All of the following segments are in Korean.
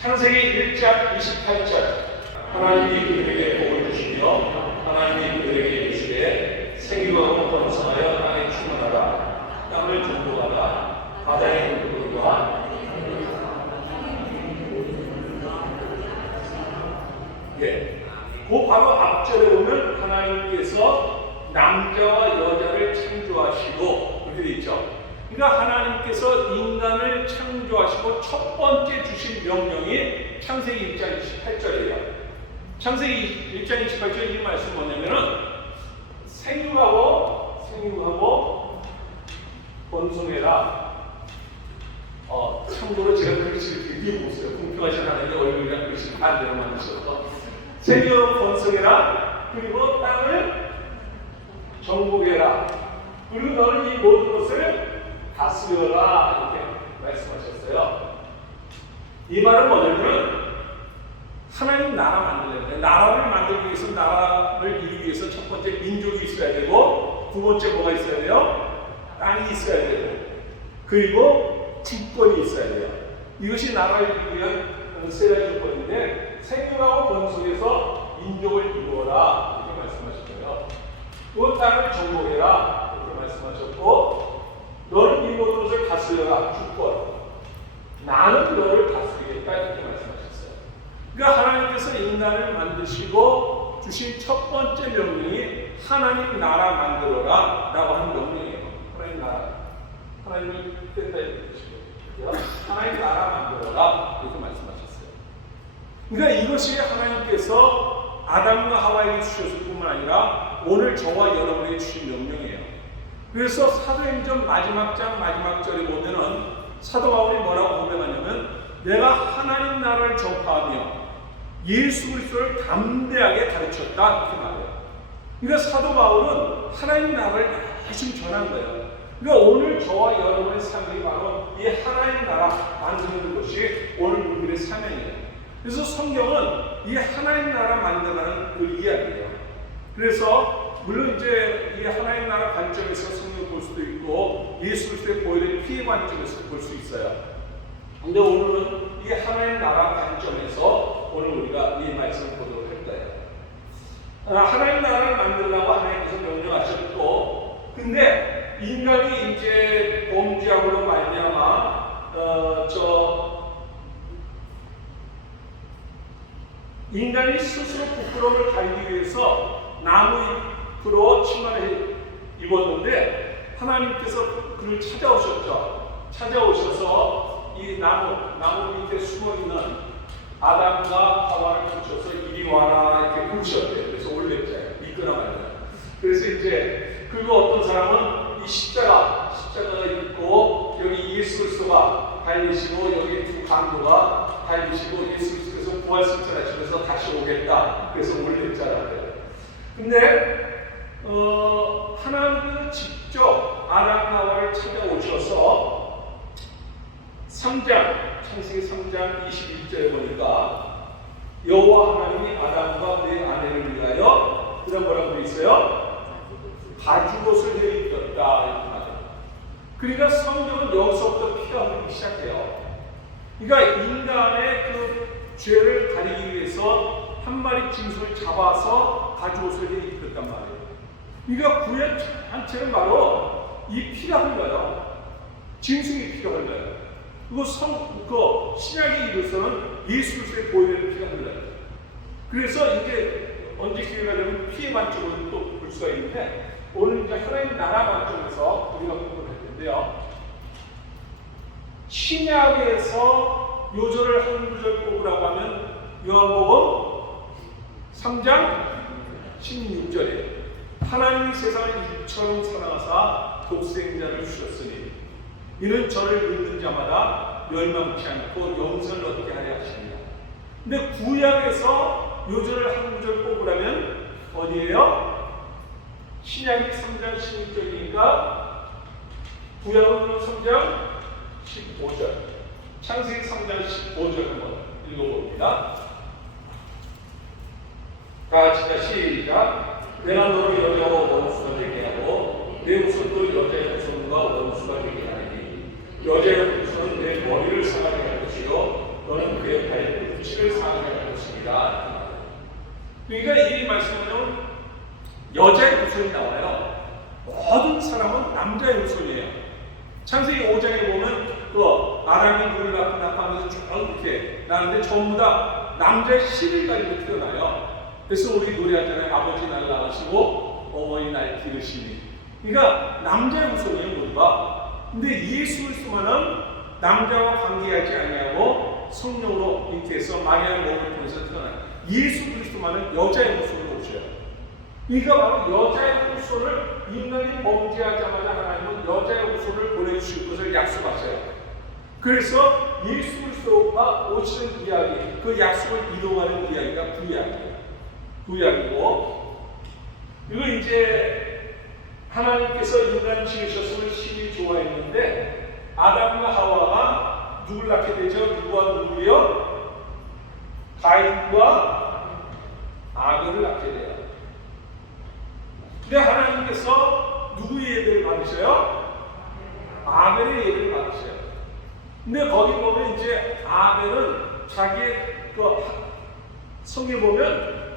창세기 1장 28절 하나님이 그들에게 복을 주시며 하나님이 그들에게 이르시되 생육하고 번성하여 땅에 충만하라 땅을 정복하라 바다의 물과 그 바로 앞절에 보면 하나님께서 남자와 여자를 창조하시고 이렇게 되어 있죠. 그러니까 하나님께서 인간을 창조하시고 첫 번째 주신 명령이 창세기 1장 28절이에요. 창세기 1장 28절 이 말씀 뭐냐면은 생육하고 번성해라. 참고로 제가 글씨를 되게 못 써요. 공평하신 하나님의 얼굴이랑 글씨를 반대로 만드셔서 생육하고 번성해라. 그리고 땅을 정복해라. 그리고 너는 이 모든 것을 다스려라 이렇게 말씀하셨어요. 이 말은 뭐냐면 하나님 나라 만들려면 나라를 만들기 위해서 나라를 이루기 위해서 첫 번째 민족이 있어야 되고 두 번째 뭐가 있어야 돼요? 땅이 있어야 되고 그리고 주권이 있어야 돼요. 이것이 나라를 이루기 위한 세 가지 조건인데 생육하고 번성해서 민족을 이루어라 이렇게 말씀하셨어요. 그 땅을 정복해라 이렇게 말씀하셨고 너는 이 모든 것을 다스려라 주권 나는 너를 다스리겠다 이렇게 말씀하셨어요. 그러니까 하나님께서 인간을 만드시고 주신 첫 번째 명령이 하나님 나라 만들어라 라고 하는 명령이에요. 하나님 나라 하나님을 뜻했다 이렇게 하나님 나라 만들어라 이렇게 말씀하셨어요. 그러니까 이것이 하나님께서 아담과 하와에게 주셨을 뿐만 아니라 오늘 저와 여러분에게 주신 명령이에요. 그래서 사도행전 마지막 장 마지막 절에 보면은 사도 바울이 뭐라고 고백하냐면 내가 하나님 나라를 전파하며 예수 그리스도를 담대하게 가르쳤다 이렇게 말해요. 그러니까 사도 바울은 하나님 나라를 열심히 전한 거예요. 그러니까 오늘 저와 여러분의 삶이 바로 이 하나님 나라 만드는 것이 오늘 우리들의 사명이에요. 그래서 성경은 이 하나님 나라 만들어가는 그 이야기예요. 그래서 물론 이제 이 하나님 나라 관점에서 성경을 볼 수도 있고 예수 그리스도의 보혈의 피의 관점에서 볼 수 있어요. 근데 오늘은 이 하나님 나라 관점에서 오늘 우리가 이 말씀을 보도록 할 거예요. 하나님 나라를 만들라고 하나님께서 명령하셨고 근데 인간이 이제 범죄함으로 말미암아 인간이 스스로 부끄러움을 가리기 위해서 나무 잎으로 치마를 입었는데 하나님께서 그를 찾아오셨죠. 찾아오셔서 이 나무 밑에 숨어있는 아담과 하와를 부르셔서 이리 와라 이렇게 부르셨대요. 그래서 올렸잖아요. 믿거나 말거나. 그래서 이제 그리고 어떤 사람은 이 십자가가 있고 여기 예수 그리스도가 달리시고 여기 두 강도가 달리시고 예수 그리스도께서 부활승천하시면서 다시 오겠다. 그래서 올렸잖아요. 근데 하나님은 직접 아담과 하와를 찾아오셔서 3장 창세기 3장 21절에 보니까 여호와 하나님이 아담과 그의 아내를 위하여 그런 뭐라고 되어 있어요? 가죽옷을 해입혔다 이렇게 말해요. 그러니까 성경은 여기서부터 피어나기 시작해요. 그러니까 인간의 그 죄를 가리기 위해서 한 마리 짐승을 잡아서 가죽옷을 해입혔단 말이에요. 그러니까 구약 전체는 바로 이 피가 흘러요. 짐승이 피가 흘러요. 그리고 신약에 이르서는 예수 그리스도의 보혈의 피가 흘러요. 그래서 이제 언제 기회가 되면 피의 관점으로 또 볼 수가 있는데 오늘 이제 하나님 나라 관점에서 우리가 공부를 할 텐데요. 신약에서 요절을 한 구절 뽑으라고 하면 요한복음 3장 16절에 하나님이 세상을 이처럼 사랑하사 독생자를 주셨으니 이는 저를 믿는 자마다 멸망치 않고 영생을 얻게 하려 하십니다. 근데 구약에서 요절을 한 구절 뽑으라면 어디예요? 신약이 3장 16절이니까 구약은 3장 15절 창세기 3장 15절 한번 읽어봅니다. 다 같이 시작. 내가 너를 여자와 원수가 되게 하고 내 후손도 여자의 후손과 원수가 되게 하리니 여자의 후손은 내 머리를 상하게 할 것이요 너는 그의 발에 것이다. 그러니까 이 말씀은 여자의 후손이 나와요. 모든 사람은 남자의 후손이에요. 창세기 5장에 보면 그 아람이 물을 낳고 낙하면서 쭉 이렇게 나는데 전부 다 남자의 씨를 가지고 태어나요. 그래서 우리 노래하잖아요. 아버지 날 낳으시고 어머니 날 기르시니. 그러니까 남자의 후손이에요, 모두가. 근데 예수 그리스도만은 남자와 관계하지 아니하고 성령으로 잉태해서 마리아의 몸을 통해서 태어나요. 예수 그리스도만은 여자의 후손으로 오셔요. 그러니까 바로 여자의 후손을 인간이 범죄하자마자 하나님은 여자의 후손을 보내주실 것을 약속하세요. 그래서 예수 그리스도가 오시는 이야기, 그 약속을 이루어가는 이야기가 구약이에요. 구약이고, 이거 이제 하나님께서 인간 지으셨음을 심히 좋아했는데 아담과 하와가 누굴 낳게 되죠? 누구와 누구요? 가인과 아벨을 낳게 돼요. 근데 하나님께서 누구의 예배를 받으셔요? 아벨의 예배를 받으셔요. 근데 거기 보면 이제 아벨은 자기의 그 성경에 보면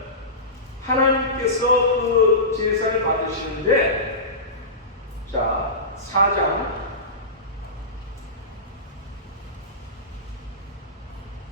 하나님께서 그 제사를 받으시는데, 자 4장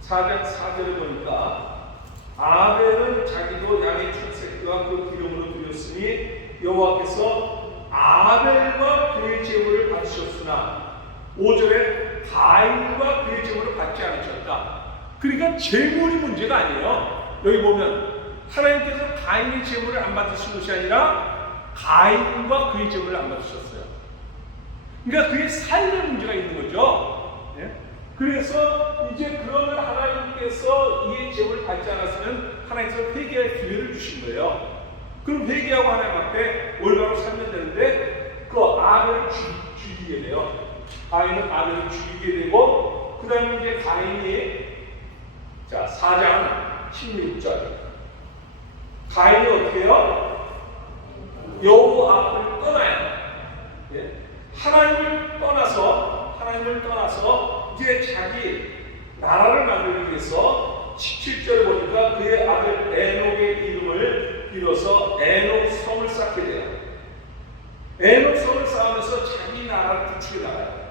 4절을 보니까 아벨은 자기도 양의 출새끼와 그 기름으로 드렸으니 여호와께서 아벨과 그의 제물을 받으셨으나 5절에 가인과 그의 제물을 받지 않으셨다. 그러니까 제물이 문제가 아니에요. 여기 보면 하나님께서 가인의 제물을 안 받으신 것이 아니라 가인과 그의 제물을 안 받으셨어요. 그러니까 그의 삶의 문제가 있는 거죠. 예? 그래서 이제 그러면 하나님께서 이 제물을 받지 않았으면 하나님께서 회개할 기회를 주신 거예요. 그럼 회개하고 하나님 앞에 올바로 살면 되는데 그 아벨을 죽이게 돼요. 가인은 아벨을 죽이게 되고, 그 다음에 이제 가인이, 자 4장 16절, 가인이 어떻게 해요? 여호와 앞을 떠나요. 예? 하나님을 떠나서 이제 자기 나라를 만들기 위해서 17절에 보니까 그의 아들 에녹의 이름을 빌어서 에녹성을 쌓게 돼요. 에녹성을 쌓으면서 자기 나라를 구축해 나가요.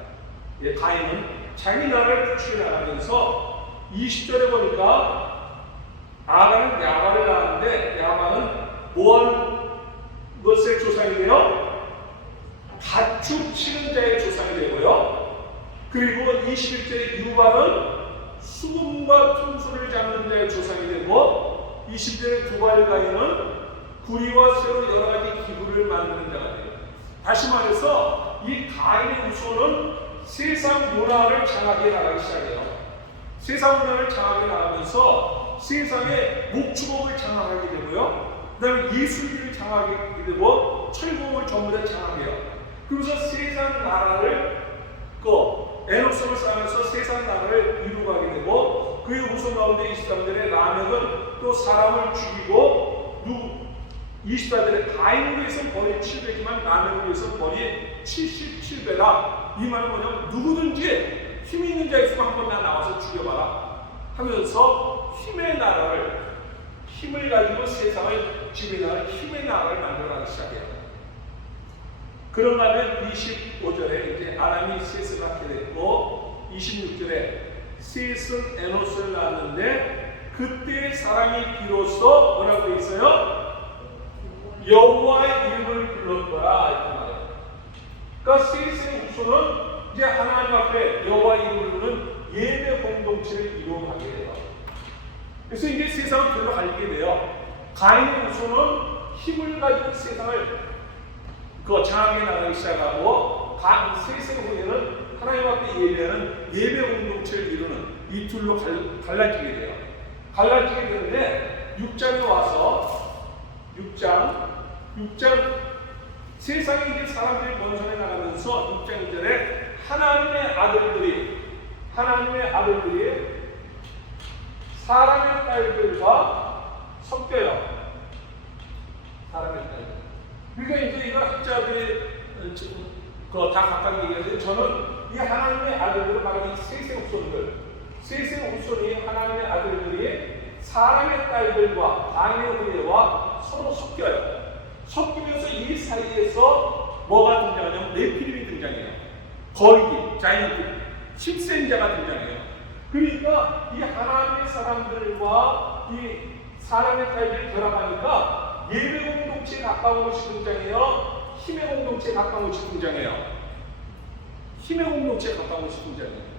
예, 가인은 자기 나라를 구축해 나가면서 20절에 보니까 아가는 야발을 낳았는데 야발은 뭐한 것의 조상이 돼요? 가축 치는 자의 조상이 되고요. 그리고 21절에 유발은 수금과 퉁소를 잡는 자의 조상이 되고, 20절에 두발가인은 구리와 쇠로 여러 가지 기구를 만드는 자가 돼요. 다시 말해서 이 가인의 후손은 세상 문화를 장악해 나가기 시작해요. 세상 문화를 장악해 나가면서 세상의 목축업을 장악하게 되고요. 그 다음에 예술기를 장악하게 되고 철공을 전부 다 장악해요. 그러면서 세상 나라를 에녹성을 쌓으면서 세상 나라를 이루어가게 되고, 그의 후손 가운데 23절에 라멕은 또 사람을 죽이고 24절에 가인을 위해서는 벌이 700이지만 라멕을 위해서는 벌이 77배라. 이 말은 뭐냐면 누구든지 힘 있는 자의 수가 한번 다 나와서 죽여봐라 하면서 힘의 나라를, 힘을 가지고 세상을 지배하는 힘의 나라를 만들어가기 시작해요. 그런가 하면 25절에 이제 아람이 셋을 낳게 됐고, 26절에 셋은 에노스를 낳았는데 그때 사람이 비로소 뭐라고 되어 있어요? 여호와의 이름을 불렀더라 이렇게 말해요. 그러니까 셋의 후손은 이제 하나님 앞에 여호와의 이름을 부르는 예배 공동체를 이루어가게 돼요. 그래서 이제 세상을 둘러 갈리게 돼요. 가인의 후손은 힘을 가지고 세상을 장악해 나가기 시작하고, 셋의 후손은 하나님 앞에 예배하는 예배 공동체를 이루는 이 둘로 갈라지게 돼요. 갈라지게 되는데 6장에 와서 6장 세상에 이제 사람들이 번성해 나가면서 6장 2절에 하나님의 아들들이 사람의 딸들과 섞여요. 사람의 딸들. 그러니까 이제 이런 학자들이 다 각각 얘기하는데, 저는 이 하나님의 아들들은 바로 이 셋의 후손이 하나님의 아들들이 사람의 딸들과 방의 후예와 서로 섞여요. 섞이면서 이 사이에서 뭐가 등장하냐면 네피림이 등장해요. 거인이, 자이언트, 십센자가 등장해요. 그러니까 이 하나님의 사람들과 이 사람의 딸들이 결합하니까 예배 공동체에 가까운 것이 등장해요. 힘의 공동체에 가까운 것이 등장해요. 힘의 공동체에 가까운 것이 등장해요.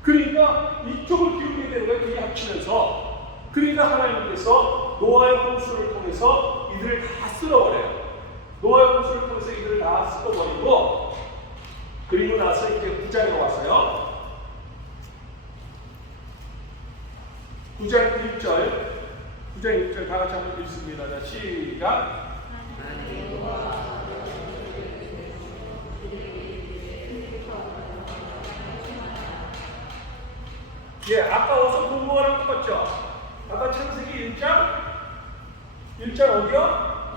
그러니까 이쪽을 기울이게 되는 거예요. 그게 합치면서. 그러니까 하나님께서 노아의 홍수를 통해서 이들을 다 쓸어버려요. 노아의 홍수를 통해서 이들을 다 쓸어버리고, 그리고 나서 이제 9장에 와서요. 9장 1절 다 같이 한번 읽습니다. 자, 시작. 예, 아까 어서 본 거랑 똑같죠? 아까 창세기 1장 어디요?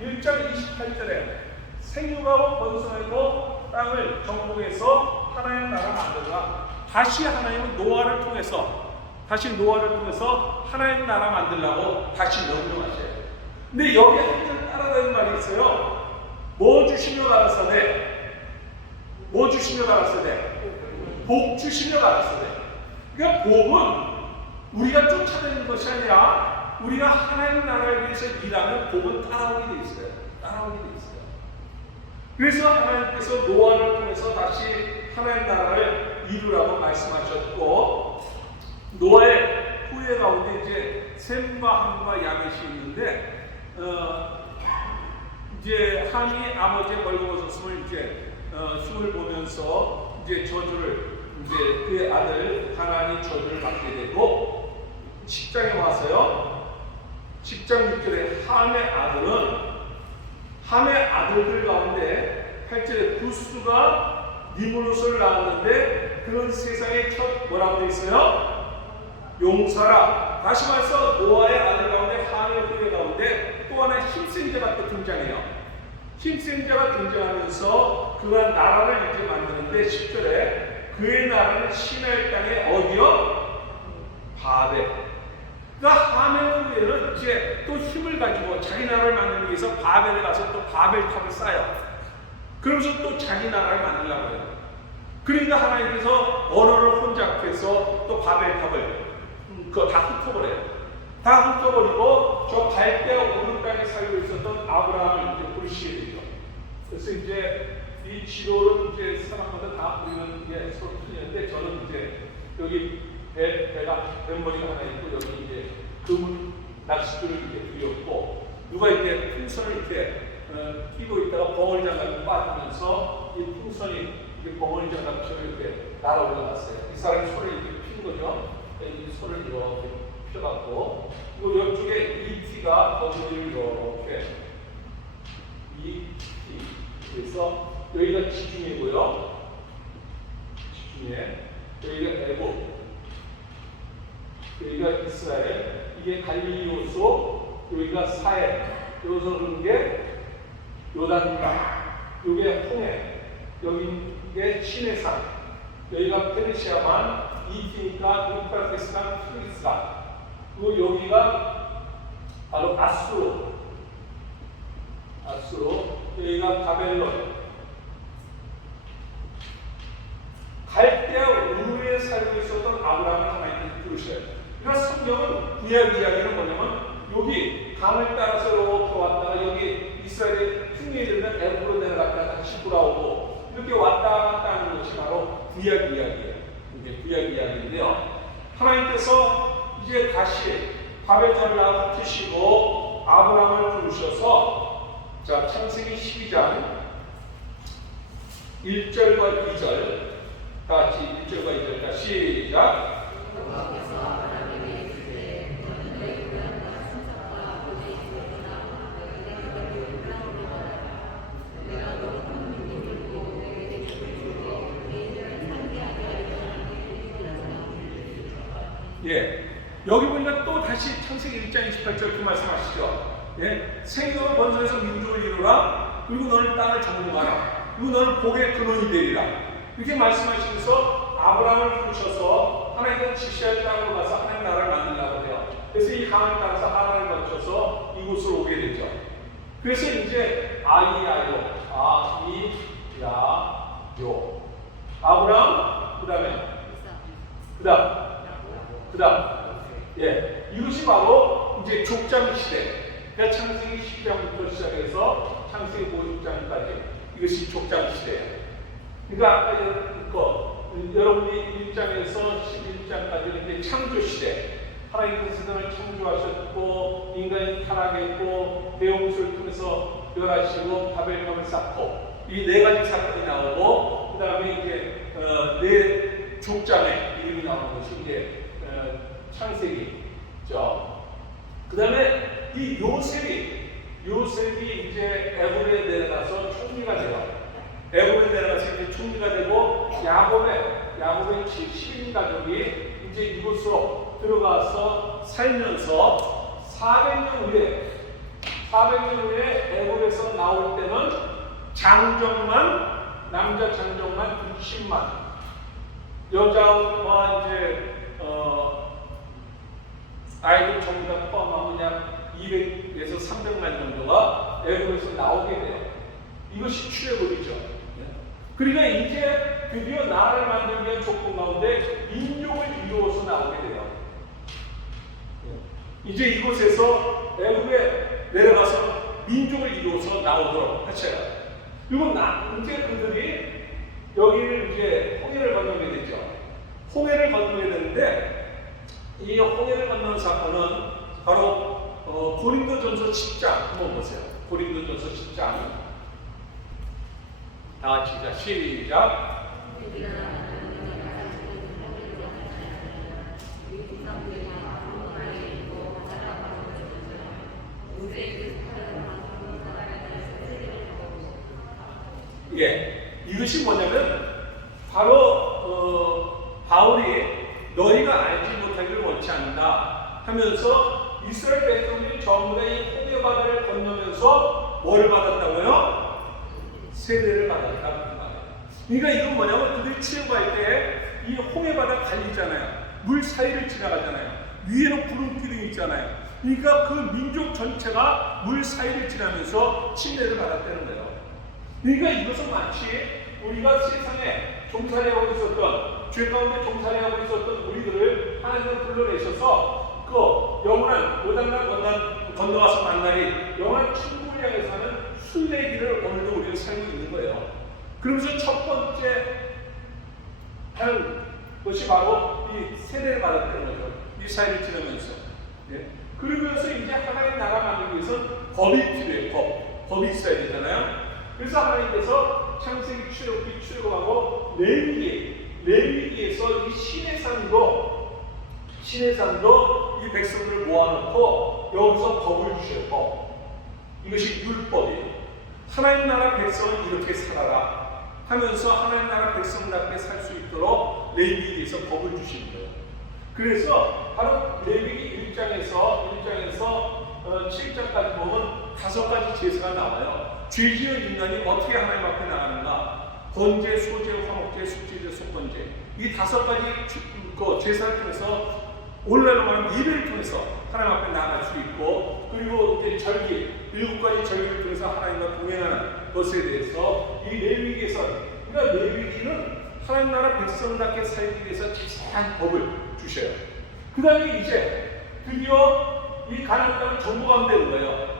1장 28절에 생육하고 번성하고 땅을 정복해서 하나님의 나라 만들라. 다시 하나님은 노아를 통해서 하나님의 나라 만들라고 다시 명령하셔요. 근데 여기 한 절 따라가는 말이 있어요. 뭐 주시며 가라사대? 복 주시며 가라사대. 그러니까 복은 우리가 쫓아다니는 것이 아니라 우리가 하나님 나라를 위해서 일하면 복은 따라오게 돼 있어요. 그래서 하나님께서 노아를 통해서 다시 하나님 나라를 이루라고 말씀하셨고, 노아의 후예 가운데 이제 셈과 함과 야벳이 있는데, 이제 함이 아버지의 벌거벗었음을 이제 흉을 보면서 이제 저주를, 이제 그의 아들 가나안이 저주를 받게 되고, 10장에 와서요. 10장 6절에 함의 아들들 가운데 8절에 구스가 니무롯을 낳았는데 그는 세상의 첫 뭐라고 되어 있어요? 용사라. 다시 말해서 노아의 아들 가운데 함의 후예 가운데 또 하나 힘센 자가 또 등장해요. 힘센 자가 등장하면서 그가 나라를 이렇게 만드는데 10절에 그의 나라는 시나이 땅에 어디요? 바벨. 그러니까 함의 후예는 이제 또 힘을 가지고 자기 나라를 만들기 위해서 바벨에 가서 또 바벨탑을 쌓아요. 그러면서 또 자기 나라를 만들려고 해요. 그러니까 하나님께서 언어를 혼잡해서 또 바벨탑을 그거 다 흩어버려요. 다 흩어버리고 저 갈대아 우르 땅에 살고 있었던 아브라함을 이제 부르시게 되죠. 그래서 이제 이 지도를 이제 사람마다 다 우리는 이제 서로 틀리는데, 저는 이제 여기 배가 뱃머리가 하나 있고 여기 이제 금 낚싯줄을 이렇게 들였고, 누가 이제 풍선을 이렇게 끼고 있다가 벙어리 장갑이 빠지면서 이 풍선이 이렇게 벙어리 장갑처럼 이렇게 날아 올라갔어요. 이 사람이 손을 이렇게 핀 거죠. 이 손을 이렇게 펴갖고, 그리고 이쪽에 이 티가 거기를 이렇게 이 티. 그래서 여기가 지중해고요. 여기가 애국, 여기가 이스라엘, 이게 갈릴리 호수, 여기가 사해, 여기서 그런 게 요단강, 여기가 홍해, 여기가 시내산, 여기가 페르시아만, 이티니까 유프라테스강, 트리스강, 그리고 여기가 바로 아수로, 여기가 바벨론, 갈대아 우르에 살고 있었던 아브라함을 하나님께서 부르셔요. 그러니까 성경은 구약 이야기는 뭐냐면 여기 강을 따라서 이렇게 왔다가 여기 이스라엘의 흉내에 들면 애굽으로 내려갔다가 다시 돌아오고 이렇게 왔다 갔다 하는 것이 바로 구약 이야기예요. 이게 구약 이야기인데요. 하나님께서 이제 다시 바벨탑을 흩으시고 아브라함을 부르셔서, 자, 창세기 12장 1절과 2절 다 같이 1절과 2절 시작. 예, 여기 보니까 또 다시 창세기 1장 28절 그 말씀하시죠. 예, 생육하고 번성해서 민족을 이루라. 그리고 너는 땅을 정복하라. 그리고 너는 복의 근원이 되리라. 이렇게 말씀하시면서 아브라함을 부르셔서 하나님께서 지시할 땅으로 가서 하나님 나라를 만들려고 해요. 강을 따라서 하나를 거쳐서 이곳으로 오게 되죠. 그래서 이제 아이야요, 아이야요, 아브람, 그다음, 예, 이것이 바로 이제 족장 시대. 그러니까 창세기 10장부터 시작해서 창세기 50장까지 이것이 족장 시대예요. 그러니까 아까 여러분이 1장에서 11장까지는 이제 창조 시대. 하나님께서 세상을 창조하셨고 인간이 타락했고 대홍수를 통해서 멸하시고 바벨탑을 쌓고 이 네 가지 사건이 나오고 그 다음에 이제 네 족장의 이름이 나오는 것이 이제 창세기죠. 그 다음에 이 요셉이 이제 애굽에 내려가서 총리가 돼요. 애굽에 내려가서 이제 총리가 되고 야곱의 70인 가족이 이제 이곳으로 들어가서 살면서 400년 후에 애굽에서 나올 때는 남자 장정만 60만, 여자와 이제 아이들 전부 다 포함하면 그냥 200에서 300만 정도가 애굽에서 나오게 돼요. 이것이 출애굽이죠. 그러니까 이제 드디어 나라를 만들기 위한 조건 가운데 민족을 이루어서 나오게 돼요. 이제 이곳에서 애굽에 내려가서 민족을 이루어서 나오도록 하셔요. 그리고 이제 그들이 여기를 이제 홍해를 건너게 되죠. 홍해를 건너게 되는데 이 홍해를 건너는 사건은 바로 고린도전서 10장 한번 보세요. 고린도전서 10장 다 같이 시작. 예, 이것이 뭐냐면 바로 바울이 너희가 알지 못하기를 원치 않는다 하면서 이스라엘 백성들이 전부 다 이 홍해 바다를 건너면서 뭐를 받았다고요? 세례를 받았다. 그러니까 이건 뭐냐면 그들이 출애굽할 때 이 홍해 바다 갈리잖아요. 물 사이를 지나가잖아요. 위에는 구름 기둥이 있잖아요. 그러니까 그 민족 전체가 물 사이를 지나면서 침례를 받았다는 거예요. 그러니까 이것은 마치 우리가 세상에 종살이하고 있었던 죄 가운데 종살이하고 있었던 우리들을 하나님을 불러내셔서 그 영원한 요단강 건너와서 만나리 영원한 천국을 향해 사는 순례길을 오늘도 우리가 살고 있는 거예요. 그러면서 첫 번째 하는 것이 바로 이 세례를 받았다는 거죠. 이 사이를 지나면서. 예? 그러면서 이제 하나님 나라 만들기 위해서는 법이 필요해요. 법이 있어야 되잖아요. 그래서 하나님께서 창세기 출애굽하고 레위기에서 이 시내산도 이 백성들을 모아놓고 여기서 법을 주셔요. 법. 이것이 율법이에요. 하나님 나라 백성은 이렇게 살아라 하면서 하나님 나라 백성답게 살 수 있도록 레위기에서 법을 주시는 거예요. 그래서 바로 레위기 1장에서 7장까지 보면 5가지 제사가 나와요. 죄지은 인간이 어떻게 하나님 앞에 나가는가? 번제, 소제, 화목제, 속죄제, 속건제 이 5가지 제사를 통해서 오늘날로 말하면 예배를 통해서 하나님 앞에 나아갈 수 있고 그리고 이제 절기 7가지 절기를 통해서 하나님과 동행하는 것에 대해서 이 레위기에서 그러니까 레위기는 하나님 나라 백성답게 살기 위해서 자세한 법을 주셔요. 그 다음에 이제 드디어 이 가나안 땅을 정복하면 되는 거예요.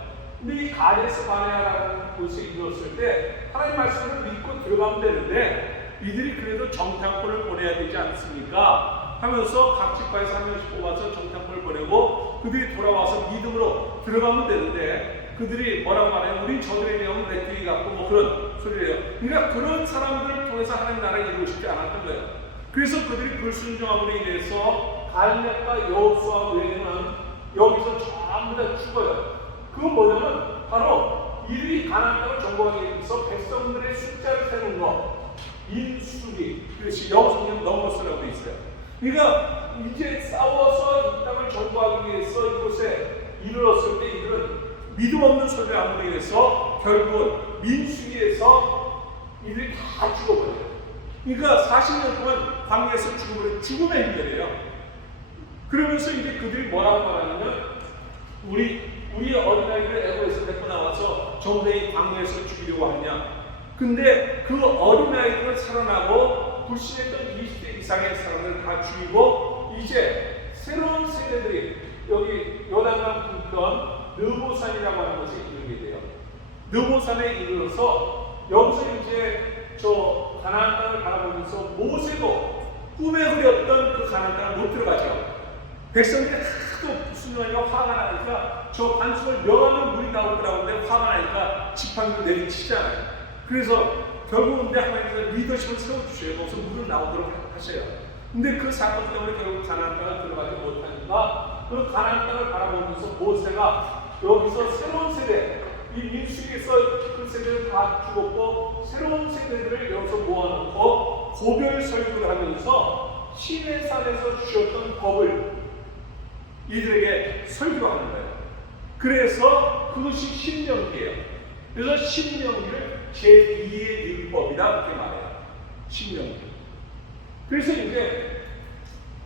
근데 이 가데스 바네아라는 곳에 이르렀을 때 하나님 말씀을 믿고 들어가면 되는데 이들이 그래도 정탐꾼을 보내야 되지 않습니까? 하면서 각 지파에서 한 명씩 뽑아서 정탐꾼을 보내고 그들이 돌아와서 믿음으로 들어가면 되는데 그들이 뭐라고 말해요? 우린 저들에 대한 메뚜기 같고 뭐 그런 소리를 해요. 그러니까 그런 사람들을 통해서 하나님 나라를 이루고 싶지 않았던 거예요. 그래서 그들이 불순종함으로 인해서 갈렙과 여호수아 외에는 여기서 전부 다 죽어요. 그건 뭐냐면 바로 이들이 가나안 땅을 정복하기 위해서 백성들의 숫자를 세는 거 인수기 그것이 영어 성경 넘버스라고 있어요. 그러니까 이제 싸워서 이 땅을 정복하기 위해서 이곳에 이르렀을 때 이들은 믿음 없는 소리를 아무리 해서 결국은 민수기에서 이들이 다 죽어버려요. 그러니까 40년 동안 광야에서 죽어버린 죽음의 행렬이에요. 그러면서 이제 그들이 뭐라고 말하냐면 우리 어린아이를 애고에서 데리고 나와서 정대의 광야에서 죽이려고 하느냐? 근데 그 어린아이들은 살아나고 불신했던 20대 이상의 사람을 다 죽이고 이제 새로운 세대들이 여기 요단강 북편 느보산이라고 하는 곳에 이르게 돼요. 느보산에 이르러서 여기서 이제 저 가나안 땅을 바라보면서 모세도 꿈에 그렸던 그 가나안 땅을 못 들어가죠. 백성들이 하도 순간이가 화가 나니까 저 반석을 명하면 물이 나올 거라고 하는데 화가 나니까 지팡이로 내리치잖아요. 그래서 결국은 하나님께서 리더십을 세워주셔야 거기서 물을 나오도록 하셔요. 근데 그 사건 때문에 결국 가나안 땅을 들어가지 못하니까 그 가나안 땅을 바라보면서 모세가 여기서 새로운 세대, 이 민수기에서 그 세대를 다 죽었고 새로운 세대들을 여기서 모아놓고 고별 설교를 하면서 시내산에서 주셨던 법을 이들에게 설교하는 거예요. 그래서 그것이 신명기예요. 그래서 신명기를 제2의 율법이다 그렇게 말해요. 신명기. 그래서 이제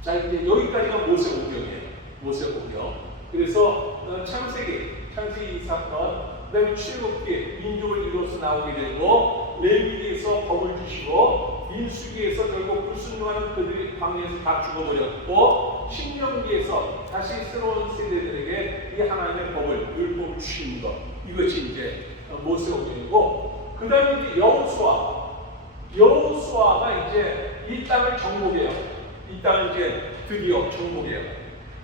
자 이제 여기까지가 모세오경이에요. 모세오경. 그래서 창세기 이 사건, 그다음에 출애굽기 민족을 이루어서 나오게 되고 레위기에서 법을 주시고 민수기에서 결국 불순종하는 그들이 광야에서 다 죽어버렸고 신명기에서 다시 새로운 세대들에게 이 하나님의 법을 율법을 주시는 것, 이것이 이제 모세오경이고 그 다음에 이제 여호수아가 이제 이 땅을 정복해요. 이 땅을 이제 드디어 정복해요.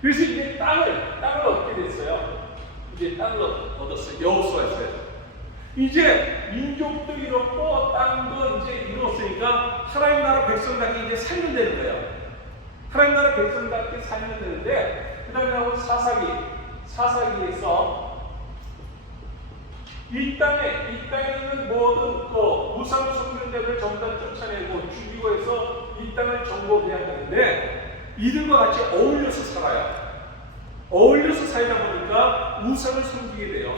그래서 이제 땅을 얻게 됐어요. 이제 땅을 얻었어요. 여호수아에서요. 이제 민족도 이뤘고 땅도 이제 이뤘으니까 하나님 나라 백성답게 이제 살면 되는 거예요. 하나님 나라 백성답게 살면 되는데 그 다음에 나온 사사기에서 이 땅에 있는 모든 그 우상 섬기는 자들을 전부 다 쫓아내고 죽이고 해서 이 땅을 정복해야 하는데 이들과 같이 어울려서 살아요. 어울려서 살다 보니까 우상을 섬기게 돼요.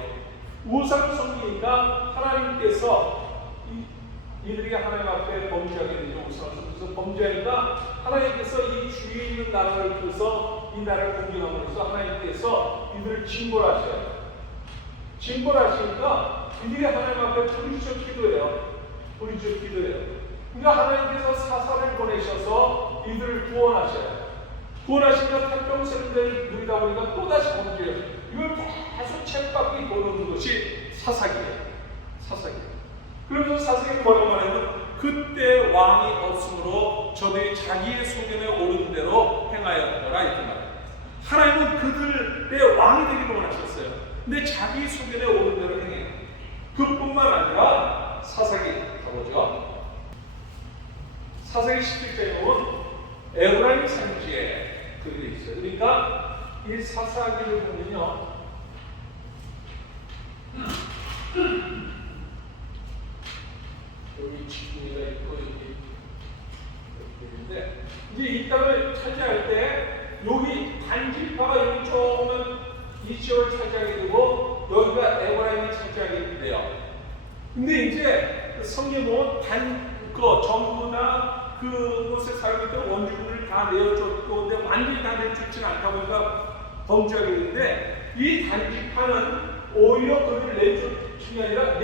우상을 섬기니까 하나님께서 이들이 하나님 앞에 범죄하게 되죠. 우상을 섬기면서 범죄하니까 하나님께서 이 주위에 있는 나라를 통해서 이 나라를 공격함으로써 하나님께서 이들을 징벌하셔요. 징벌하시니까 이들이 하나님 앞에 부르짖어 기도해요. 그러니까 하나님께서 사사를 보내셔서 이들을 구원하셔요. 구원하시니까 태평세를 누리다 보니까 또다시 범죄해요. 이걸 계속 쳇바퀴 도는 것이 사사기예요. 그러면서 사사기는 뭐라고 말하면 그때 왕이 없으므로 저들이 자기의 소견에 오른 대로 행하였더라 이렇게 말해요. 하나님은 그들의 왕이 되기를 원하셨어요. 근데 자기 소견에 오른 대로 행해요. 그뿐만 아니라 사사기 가보죠. 사사기 17장에 보면 에브라임 산지에 그게 있어요. 그러니까 이 사사기를 보면요, 여기 지붕이가 있고 여기 있는데 이제 이 땅을 차지할 때 여기 단지파가 여기 조금은 이 지역을 차지하게 되고 여기가 에브라임이 차지하게 돼요. 근데 이제 성경에 보면 정부나 그곳에 살고 있던 원주민을 다 내어줬고 근데 완전히 다 내쫓지는 않다 보니까 범죄하게 되는데 이 단지파는 오히려 그를 내쫓는 게 아니라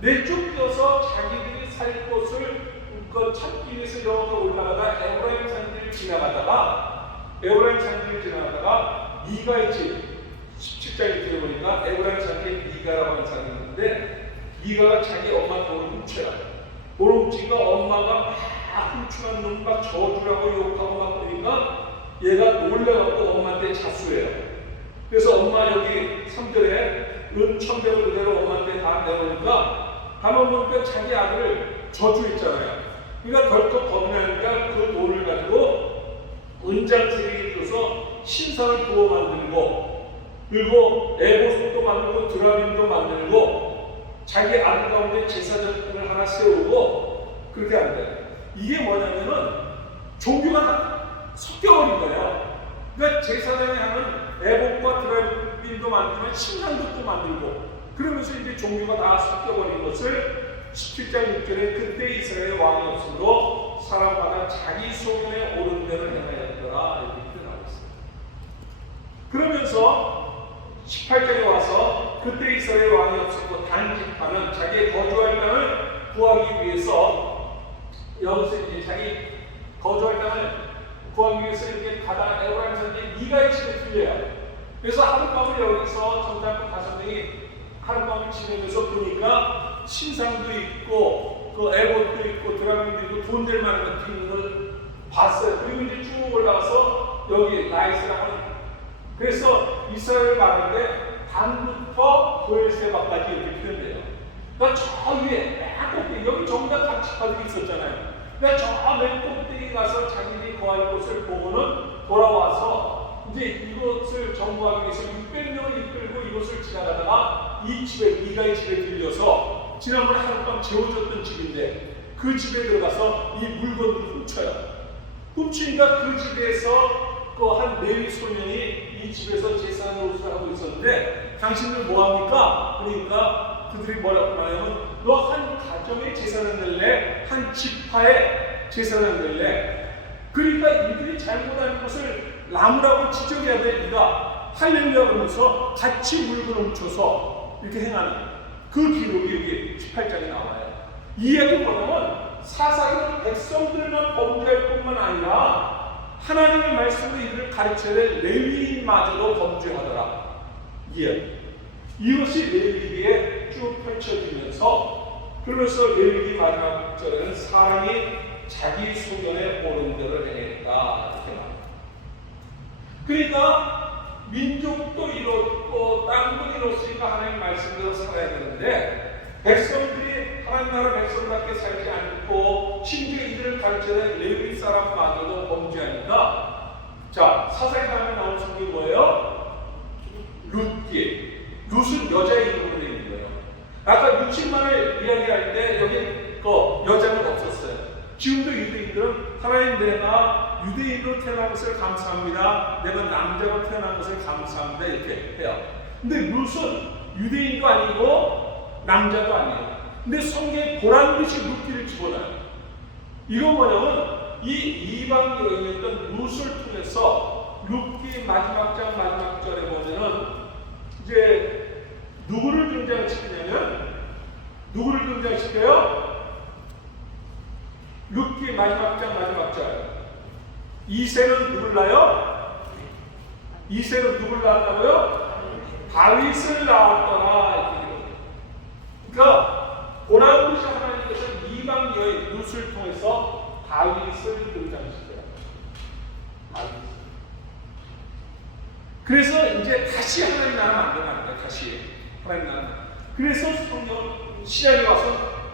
내쫓겨서 자기들이 살 곳을 찾기 위해서 이렇게 올라가다 에브라임 산지를 지나가다가 미가의 집 17장에 들어보니까 에브라임 산지에 미가라고 하는 사람이 있는데 미가가 자기 엄마 돈을 훔쳐요. 돈을 훔치니까 엄마가 막 훔쳐간 놈 막 저주라고 욕하고 막 그러니까 얘가 놀라갖고 엄마한테 자수해요. 그래서 엄마 여기 3절에 은 1,100을 그대로 엄마한테 다 내놓으니까 가만 보니까 자기 아들을 저주했잖아요. 그러니까 덜컥 겁나니까 그 돈을 가지고 은장색에 줘서 신상을 부어 만들고 그리고 에봇도 만들고 드라빔도 만들고 자기 아들 가운데 제사장을 하나 세우고 그렇게 한대요. 이게 뭐냐면은 종교가 섞여버린 거예요. 그러니까 제사장이 하는 에봇과 드라빔도 만들면 신상도 또 만들고 그러면서 이제 종교가 다 섞여버린 것을 17장 6절에 그때 이스라엘 왕이 없으므로 사람마다 자기 소견에 오른 대로 행하였더라 이렇게 표현하고 있습니다. 그러면서 그때 이스라엘 왕이 없었고 단 지파는 자기의 거주할 땅을 구하기 위해서 여기서 이제 자기 거주할 땅을 구하기 위해서 이렇게 가다가 에브라임에서 이제 니가의 집에 들려요. 그래서 하룻밤을 여기서 정탐꾼 5명이 하룻밤을 지내면서 보니까 신상도 있고 그 에봇도 있고 드라군도 있고 돈 될 만한 것 있는 걸 봤어요. 그리고 이제 쭉 올라가서 여기 라이스라고 하는, 그래서 이스라엘 말인데 단부터 보엘세바까지 이렇게 표현돼요. 그러니까 저 위에 맨 꼭대기, 여기 전부 다 각 지파들이 있었잖아요. 그러니까 저 맨 꼭대기 가서 자기들이 거할 곳을 보고는 돌아와서 이제 이곳을 정복하기 위해서 600명을 이끌고 이곳을 지나가다가 이 집에, 니가의 집에 들려서 지난번에 하룻밤 재워줬던 집인데 그 집에 들어가서 이 물건들을 훔쳐요. 훔치니까 그 집에서 그 한 레위 소년이 이 집에서 제사 노릇을 하고 있었는데 당신들 뭐합니까? 그러니까 그들이 뭐라고 말하냐면 너 한 가정의 제사를 낼래? 한 지파의 제사를 낼래? 그러니까 이들이 잘못한 것을 나무라고 지적해야 돼. 네가 할렐루야 그러면서 같이 물건을 훔쳐서 이렇게 행하는 그 기록이 여기 18장에 나와요. 이 이야기 뭐냐면 사사기는 백성들만 범죄할 뿐만 아니라 하나님의 말씀으로 이들을 가르쳐야 될 레위인마저도 범죄하더라. 예. 이것이 레위기에 쭉 펼쳐지면서, 그러면서 레위기 마지막 절에는 사람이 자기 소견에 옳은 대로 행했다 이렇게 말합니다. 그러니까 민족도 이뤘고 땅도 이뤘으니까 하나님 말씀대로 살아야 되는데 백성들이 하나님 나라 백성답게 살지 않고 심지어 이들을 가르쳐야 될 레위 사람마저도 범죄하니까, 자 사사기 다음에 나온 성경이 뭐예요? 룻기. 룻은 여자의 이름으로 되어 있는 거예요. 아까 60만을 이야기할 때 여기 그 여자는 없었어요. 지금도 유대인들은 하나님 내가 유대인으로 태어난 것을 감사합니다. 내가 남자로 태어난 것을 감사합니다. 이렇게 해요. 근데 룻은 유대인도 아니고 남자도 아니에요. 근데 성경에 보란듯이 룻기를 집어넣어요. 이건 뭐냐면 이 이방 여인이었던 룻을 통해서 룻기 마지막 장 마지막 절에 보면은 이제 누구를 등장시키냐면 누구를 등장시켜요? 룻기 마지막 장 마지막 절. 이새는 누굴 낳아요? 이새는 누굴 낳았다고요? 다윗을 낳았더라. 그러니까 보란듯이 하나님께서 이방 여인 룻을 통해서 다윗을 등장시켜요. 다윗. 그래서 이제 다시 하나님 나라 만들어가는 거예요. 다시 하나님 나라. 그래서 성경은 신약에 와서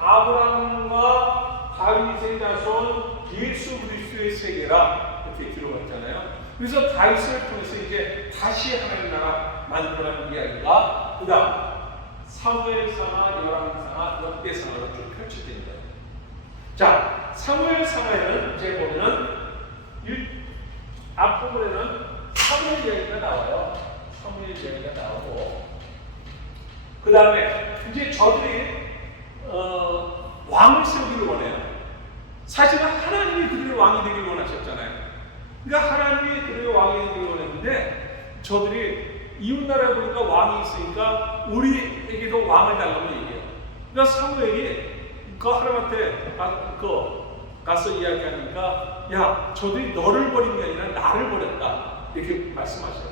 아브라함과 다윗의 자손 예수 그리스도의 세계라 이렇게 기록했잖아요. 그래서 다윗을 통해서 이제 다시 하나님 나라 만들어가는 이야기가 그다음 사무엘상하, 열왕상하, 역대상하로 쭉 펼쳐집니다. 자, 사무엘상하에는 이제 보면은 앞부분에는 사무엘 이야기가 나와요. 사무엘 이야기가 나오고 그 다음에 이제 저들이 왕을 세우기를 원해요. 사실은 하나님이 그들의 왕이 되기를 원하셨잖아요. 그러니까 하나님이 그들의 왕이 되기를 원했는데 저들이 이웃나라에 보니까 왕이 있으니까 우리에게도 왕을 달라고 얘기해요. 그러니까 사무엘이 그 하나님한테 가서 이야기하니까 야 저들이 너를 버린 게 아니라 나를 버렸다 이렇게 말씀하셔요.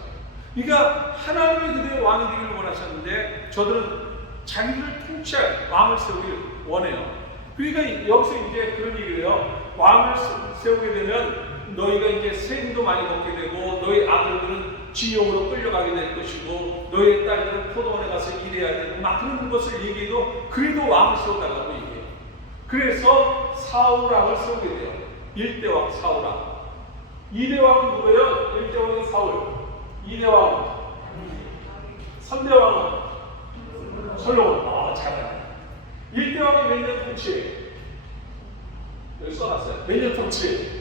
그러니까 하나님이 그들의 왕이 되기를 원하셨는데 저들은 자기를 통치할 왕을 세우길 원해요. 그러니까 여기서 이제 그런 얘기를 해요. 왕을 세우게 되면 너희가 이제 세금도 많이 걷게 되고 너희 아들들은 징용으로 끌려가게 될 것이고 너희 딸들은 포도원에 가서 일해야 되고 막 그런 것을 얘기해도 그래도 왕을 세워달라고 얘기해요. 그래서 사울왕을 세우게 돼요. 1대 왕 사울왕. 2대 왕은 누구예요? 1대 왕은 사울. 2대 왕은 3대 왕은 솔로몬. 잘하네. 1대 왕이 몇 년 통치해요? 여기 써놨어요. 몇 년 통치해요?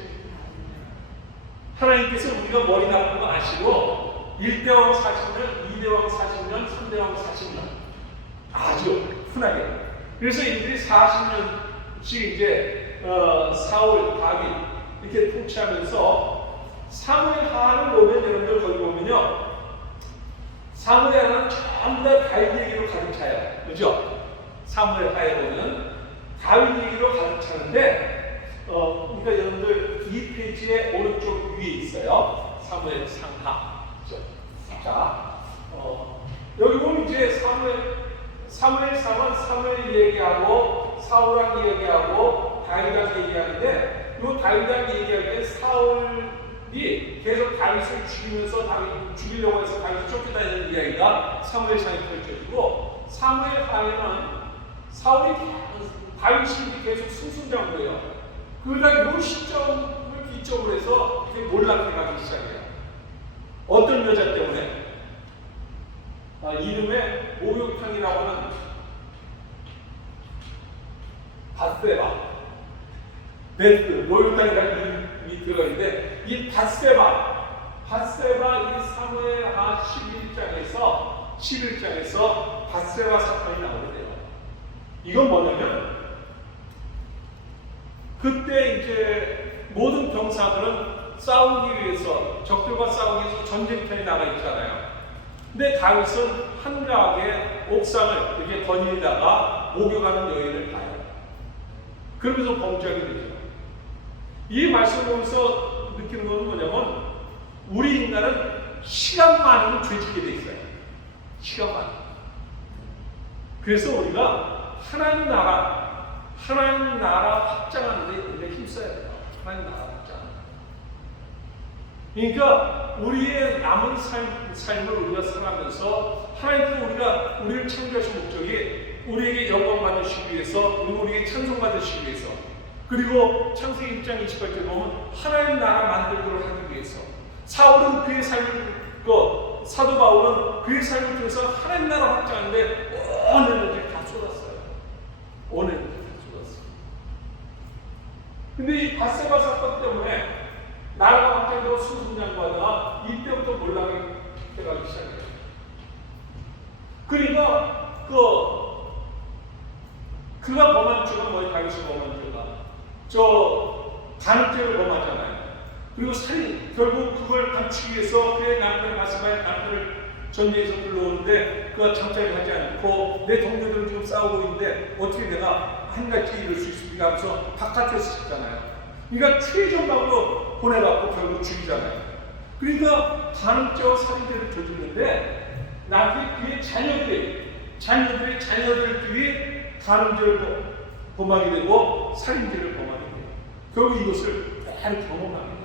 하나님께서 우리가 머리 나쁜 거 아시고 1대 왕 40년, 2대 왕 40년, 3대 왕 40년 아주 흔하게. 그래서 이들이 40년씩 이제 사울, 다윗 이렇게 통치하면서 사무엘하를 보면 여러분들 거기 보면요 사무엘하는 전부 다 다윗에게 가득 차요. 그죠? 사무엘하에 보면 다윗 얘기로 가득 차는데, 그러니까 여러분들 2페이지의 오른쪽 위에 있어요. 사무엘 상하. 그죠? 자, 여기 보면 이제 사무엘상은 사무엘 얘기하고 사울왕 얘기하고 다윗왕 얘기하는데, 이 다윗왕 얘기할 때 사울이 계속 다윗을 죽이면서 다윗 죽이려고 해서 다윗을 쫓겨다니는 이야기가 사무엘상에 펼쳐지고, 사무엘하에는 사울이 다윗이 계속 승승장구해요. 그러다 이 시점을 기점으로 해서 이렇게 몰락해가기 시작해요. 어떤 여자 때문에? 이름에 목욕탕이라고 하는 밧세바, 베스, 목욕탕이라는 이름이 들어있는데, 이 밧세바 이 사무엘하 11장에서 밧세바 사건이 나오게 돼요. 이건 뭐냐면, 그때 이제 모든 병사들은 싸우기 위해서, 적들과 싸우기 위해서 전쟁터에 나가 있잖아요. 근데 다윗은 한가하게 옥상을 이렇게 거닐다가 목욕하는 여인을 봐요. 그러면서 범죄하게 되죠. 이 말씀을 보면서 느끼는 건 뭐냐면, 우리 인간은 시간 많으면 죄짓게 돼 있어요. 시간 많으면. 그래서 우리가 하나님 나라 확장하는 데 우리가 힘써야 돼요. 하나님 나라 확장. 그러니까 우리의 남은 삶을 우리가 살아가면서 하나님께서 우리를 창조하신 목적이 우리에게 영광 받으시기 위해서, 그리고 우리에게 찬송 받으시기 위해서, 그리고 창세기 1장 28절에 보면 하나님 나라 만들기를 하기 위해서, 사울은 그의 삶을, 사도 바울은 그의 삶을 통해서 하나님 나라 확장하는데 온 에너지를 다 쏟았어요. 온 에너지를 다 쏟았어요. 근데 이 밧세바 사건 때문에 나라가 확장되고 승승장구하다가 이때부터 몰락이 돼가기 시작해요. 그러니까 그가 범한 죄가 뭐예요? 다윗이 범한 죄가 간죄를 범하잖아요. 그리고 살인, 결국 그걸 감추기 위해서 그의 남편을 밧세바의 남편을 전쟁에서 불러오는데 그가 장차를 하지 않고, 내 동료들은 지금 싸우고 있는데 어떻게 내가 한 가지 이룰 수 있습니까? 하면서 바깥에서 찾잖아요. 그러니까 최전방으로 보내갖고 결국 죽이잖아요. 그러니까 간음죄와 살인죄를 저지르는데, 나중에 그의 자녀들이 간음죄를 범하게 되고 살인죄를 범하게 돼요. 결국 이것을 잘 경험하게 돼요.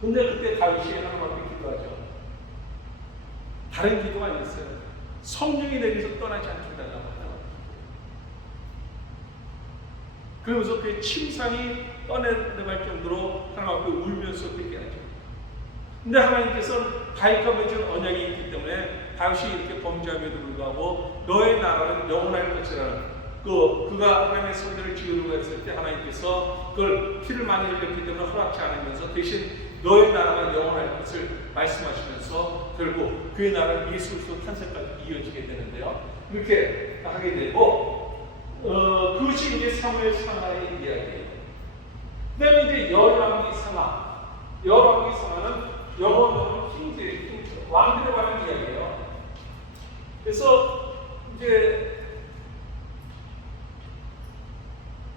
근데 그때 다윗이 하나님께 기도하죠. 다른 기도가 아니었어요. 성령이 내게서 떠나지 않게 달라고 하다가, 그러면서 그의 침상이 떠내려갈 정도로 하나님 앞에 울면서 회개하죠. 근데 하나님께서는 다윗과 맺은 언약이 있기 때문에 다윗이 이렇게 범죄함에도 불구하고 너의 나라는 영원할 것이라는, 그가 하나님의 성전을 지으려고 했을 때 하나님께서 그걸 피를 많이 흘렸기 때문에 허락지 않으면서 대신 너의 나라가 영원할 것을 말씀하시면서 결국 그의 나라는 예수 그리스도 탄생까지 이어지게 되는데요. 이렇게 하게 되고, 그것이 이제 사무엘 상하의 이야기예요. 그 다음에 이제 열왕기 상하는 영어로는 킹즈, 왕들에 관한 이야기예요. 그래서 이제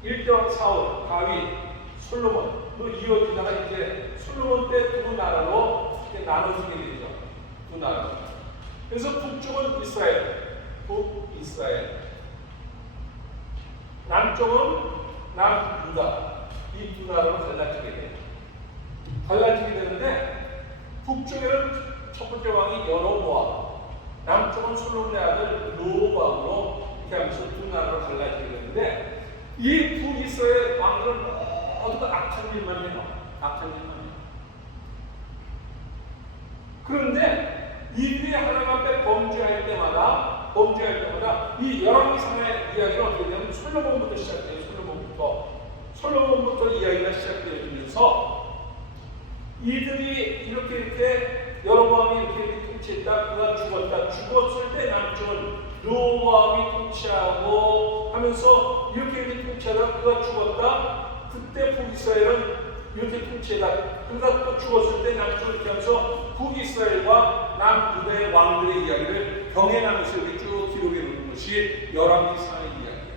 1대 사울, 다윗, 솔로몬으로 이어지다가 이제 솔로몬 때 두 나라로 이렇게 나눠지게 되죠. 두 나라. 그래서 북쪽은 이스라엘, 북이스라엘, 남쪽은 남유다. 이 두 나라로 갈라지게 돼요. 갈라지게 되는데, 북쪽에는 첫 번째 왕이 여로보암, 남쪽은 솔로몬의 아들 르호보암으로 이렇게 하면서 두 나라로 갈라지게 되는데, 이 북이스라엘 왕들은 모두 악한 일만 해요. 악한 일만 해요. 그런데 이들이 하나님 앞에 범죄할 때마다 이 열왕기상의 이야기가 어떻게 되냐면 솔로몬부터 시작돼요. 솔로몬부터 이야기가 시작되면서 이들이 이렇게 여로보암이 이렇게 통치했다. 그가 죽었다. 죽었을 때 남쪽은 르호보암이 통치하고 하면서 이렇게 통치하다 그가 죽었다. 그때 북이스라엘은 이렇게 통치하다. 그가 또 죽었을 때 남쪽을 이렇게 하면서 북이스라엘과 남유다의 왕들의 이야기를 병행하면서 이렇게 쭉 기록해 놓는 것이 열왕기상의 이야기예요.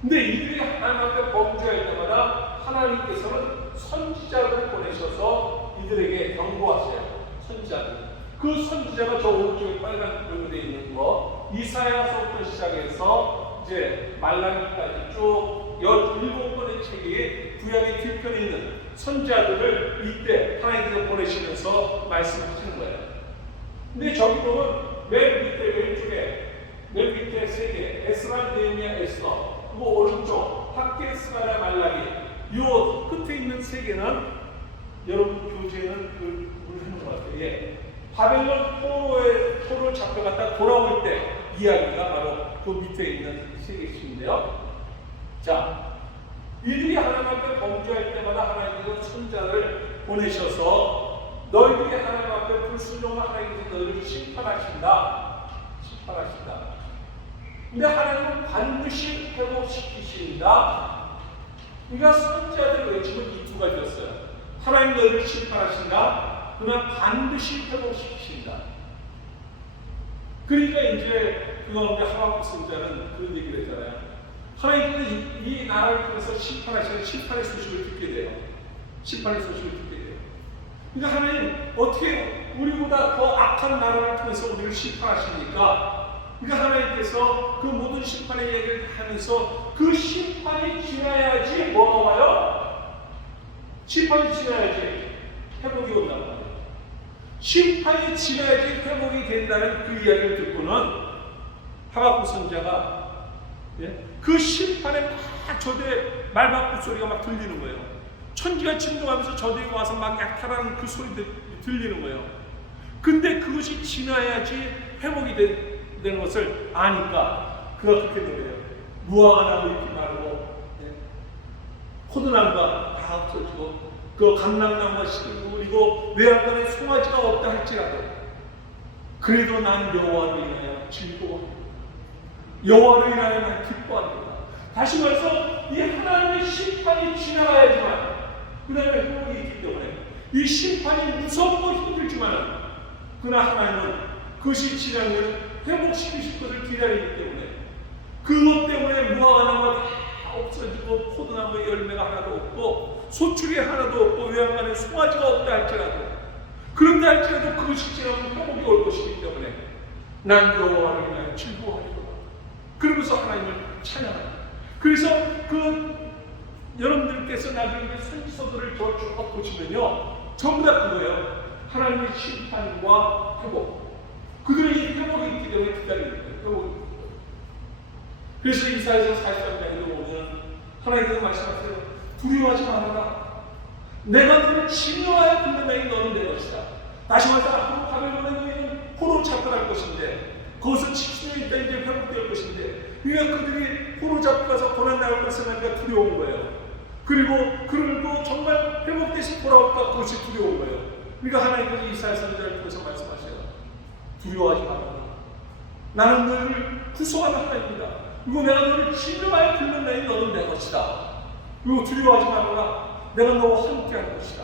근데 이들이 하나님 앞에 범죄할 때마다 하나님께서는 선지자를 보내셔서 이들에게 경고하세요. 선지자들. 그 선지자가 저 오른쪽에 빨간 글로 되어 있는 거, 이사야서부터 시작해서 이제 말라기까지 쭉 17권의 책이 구약의 뒤편에 있는 선지자들을 이때 하나님께서 보내시면서 말씀하시는 거예요. 근데 저기 보면 맨 밑에 왼쪽에 맨 밑에 세 개, 에스라, 느헤미야, 에스더, 그리고 오른쪽 학개, 스가랴, 말라기, 요 끝에 있는 세 개는 여러분 교재는 그런 것 같아요. 예. 바벨론 포로로 잡혀갔다 돌아올 때 이야기가 바로 그 밑에 있는 세 개씩인데요. 자, 이들이 하나님 앞에 범죄할 때마다 하나님께서 선자를 보내셔서 너희들이 하나님 앞에 불순종한 하나님께서 너희를 심판하신다. 근데 하나님은 반드시 회복시키신다. 그러니까 선자들 외침은 이 두 가지였어요. 하나님 너희를 심판하신다. 그러나 반드시 회복시키신다. 그러니까 이제 그 가운데 하박국 선자는 그런 얘기를 했잖아요. 하나님께서 이 나라를 통해서 심판하시는 심판의 소식을 듣게 돼요. 심판의 소식을 듣게 돼요. 그러니까 하나님 어떻게 우리보다 더 악한 나라를 통해서 우리를 심판하십니까? 그러니까 하나님께서 그 모든 심판의 이야기를 하면서 그 심판이 지나야지 뭐가 와요? 심판이 지나야지 회복이 온다고 말이에요. 심판이 지나야지 회복이 된다는 그 이야기를 듣고는 하박국 선지자가 그 심판에 막 저들의 말박부 소리가 막 들리는 거예요. 천지가 진동하면서 저들이 와서 막 약탈하는 그 소리들 들리는 거예요. 근데 그것이 지나야지 회복이 되는 것을 아니까 그가 그렇게 노래해요. 무화과 나무 잎이 마르고 포도나무가 다 없어지고 그 감람나무가 시들고 그리고 외양간에 송아지가 없다 할지라도 그래도 난 여호와를 인하여 즐거워합니다. 여호와를 인하여 난 기뻐합니다. 다시 말해서 이 하나님의 심판이 지나가야지만 그 다음에 회복이 있기 때문에 이 심판이 무섭고 힘들지만 그러나 하나님은 그것이 지나면 회복시키실 것을 기다리기 때문에 그것 때문에 무화과나무가 다 없어지고 포도나무의 열매가 하나도 없고 소출이 하나도 없고 외양간에 송아지가 없다 할지라도 그런다 할지라도 그것이 지나면 회복이 올 것이기 때문에 난 여호와를 인하여 즐거워하리로다. 그러면서 하나님을 찬양합니다. 그래서 여러분들께서 나중에 선지서들을 더 쭉 보시면요 전부 다 그거예요. 하나님의 심판과 회복. 그들이 회복이 있기 때문에 기다리는 거예요. 그래서 이사야서 43장에 보면 하나님께서 말씀하세요. 두려워하지 말아라. 내가 너를 진노하여 불러내니 너는 내 것이다. 다시 말해서 앞으로 바벨론에 너희는 포로 잡혀갈 것인데 거기서 70년이 있다 이제 회복될 것인데 그러니까 그들이 포로 잡혀가서 고난당할 것을 하니까 두려운 거예요. 그리고 정말 회복돼서 돌아올까 그것이 두려운 거예요. 그러니까 하나님께서 이사야 선지자를 통해서 말씀하셔요. 두려워하지 말아라. 나는 너희를 구속하는 하나님이다. 그리고 내가 너를 진노하여 불러내니 너는 내 것이다. 그리고 두려워하지 말아라. 내가 너와 함께 할 것이다.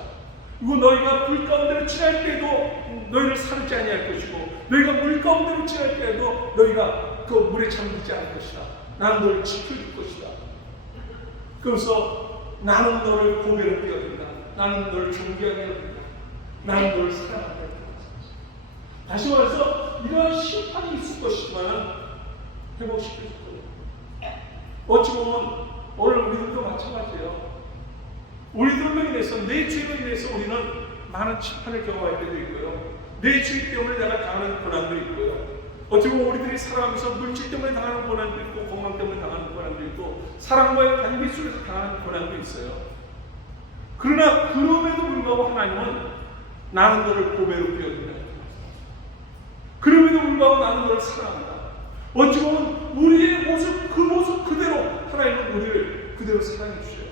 그리고 너희가 불 가운데로 지날 때에도 너희를 사르지 아니할 것이고 너희가 물 가운데로 지날 때에도 너희가 그 물에 잠기지 않을 것이다. 나는 너를 지켜줄 것이다. 그래서 나는 너를 고개로 띄어준다. 나는 너를 존귀하게 여긴다. 나는 너를 사랑한다. 다시 말해서 이러한 심판이 있을 것이지만 회복시킬 거예요. 어찌 보면 오늘 우리들도 마찬가지예요. 우리들로 인해서 내 죄로 인해서 우리는 많은 심판을 경험할 때도 있고요. 내 죄 때문에 내가 당하는 고난도 있고요. 어찌 보면 우리들이 살아가면서 물질 때문에 당하는 고난도 있고 건강 때문에 당하는 고난도 있고 사랑과의 관계 속에서 당하는 고난도 있어요. 그러나 그럼에도 불구하고 하나님은 나는 너를 고배로 띄어준다. 그럼에도 불구하고 나는 너를 사랑한다. 어찌 보면 우리의 모습 그 모습 그대로 하나님은 우리를 그대로 사랑해 주셔요.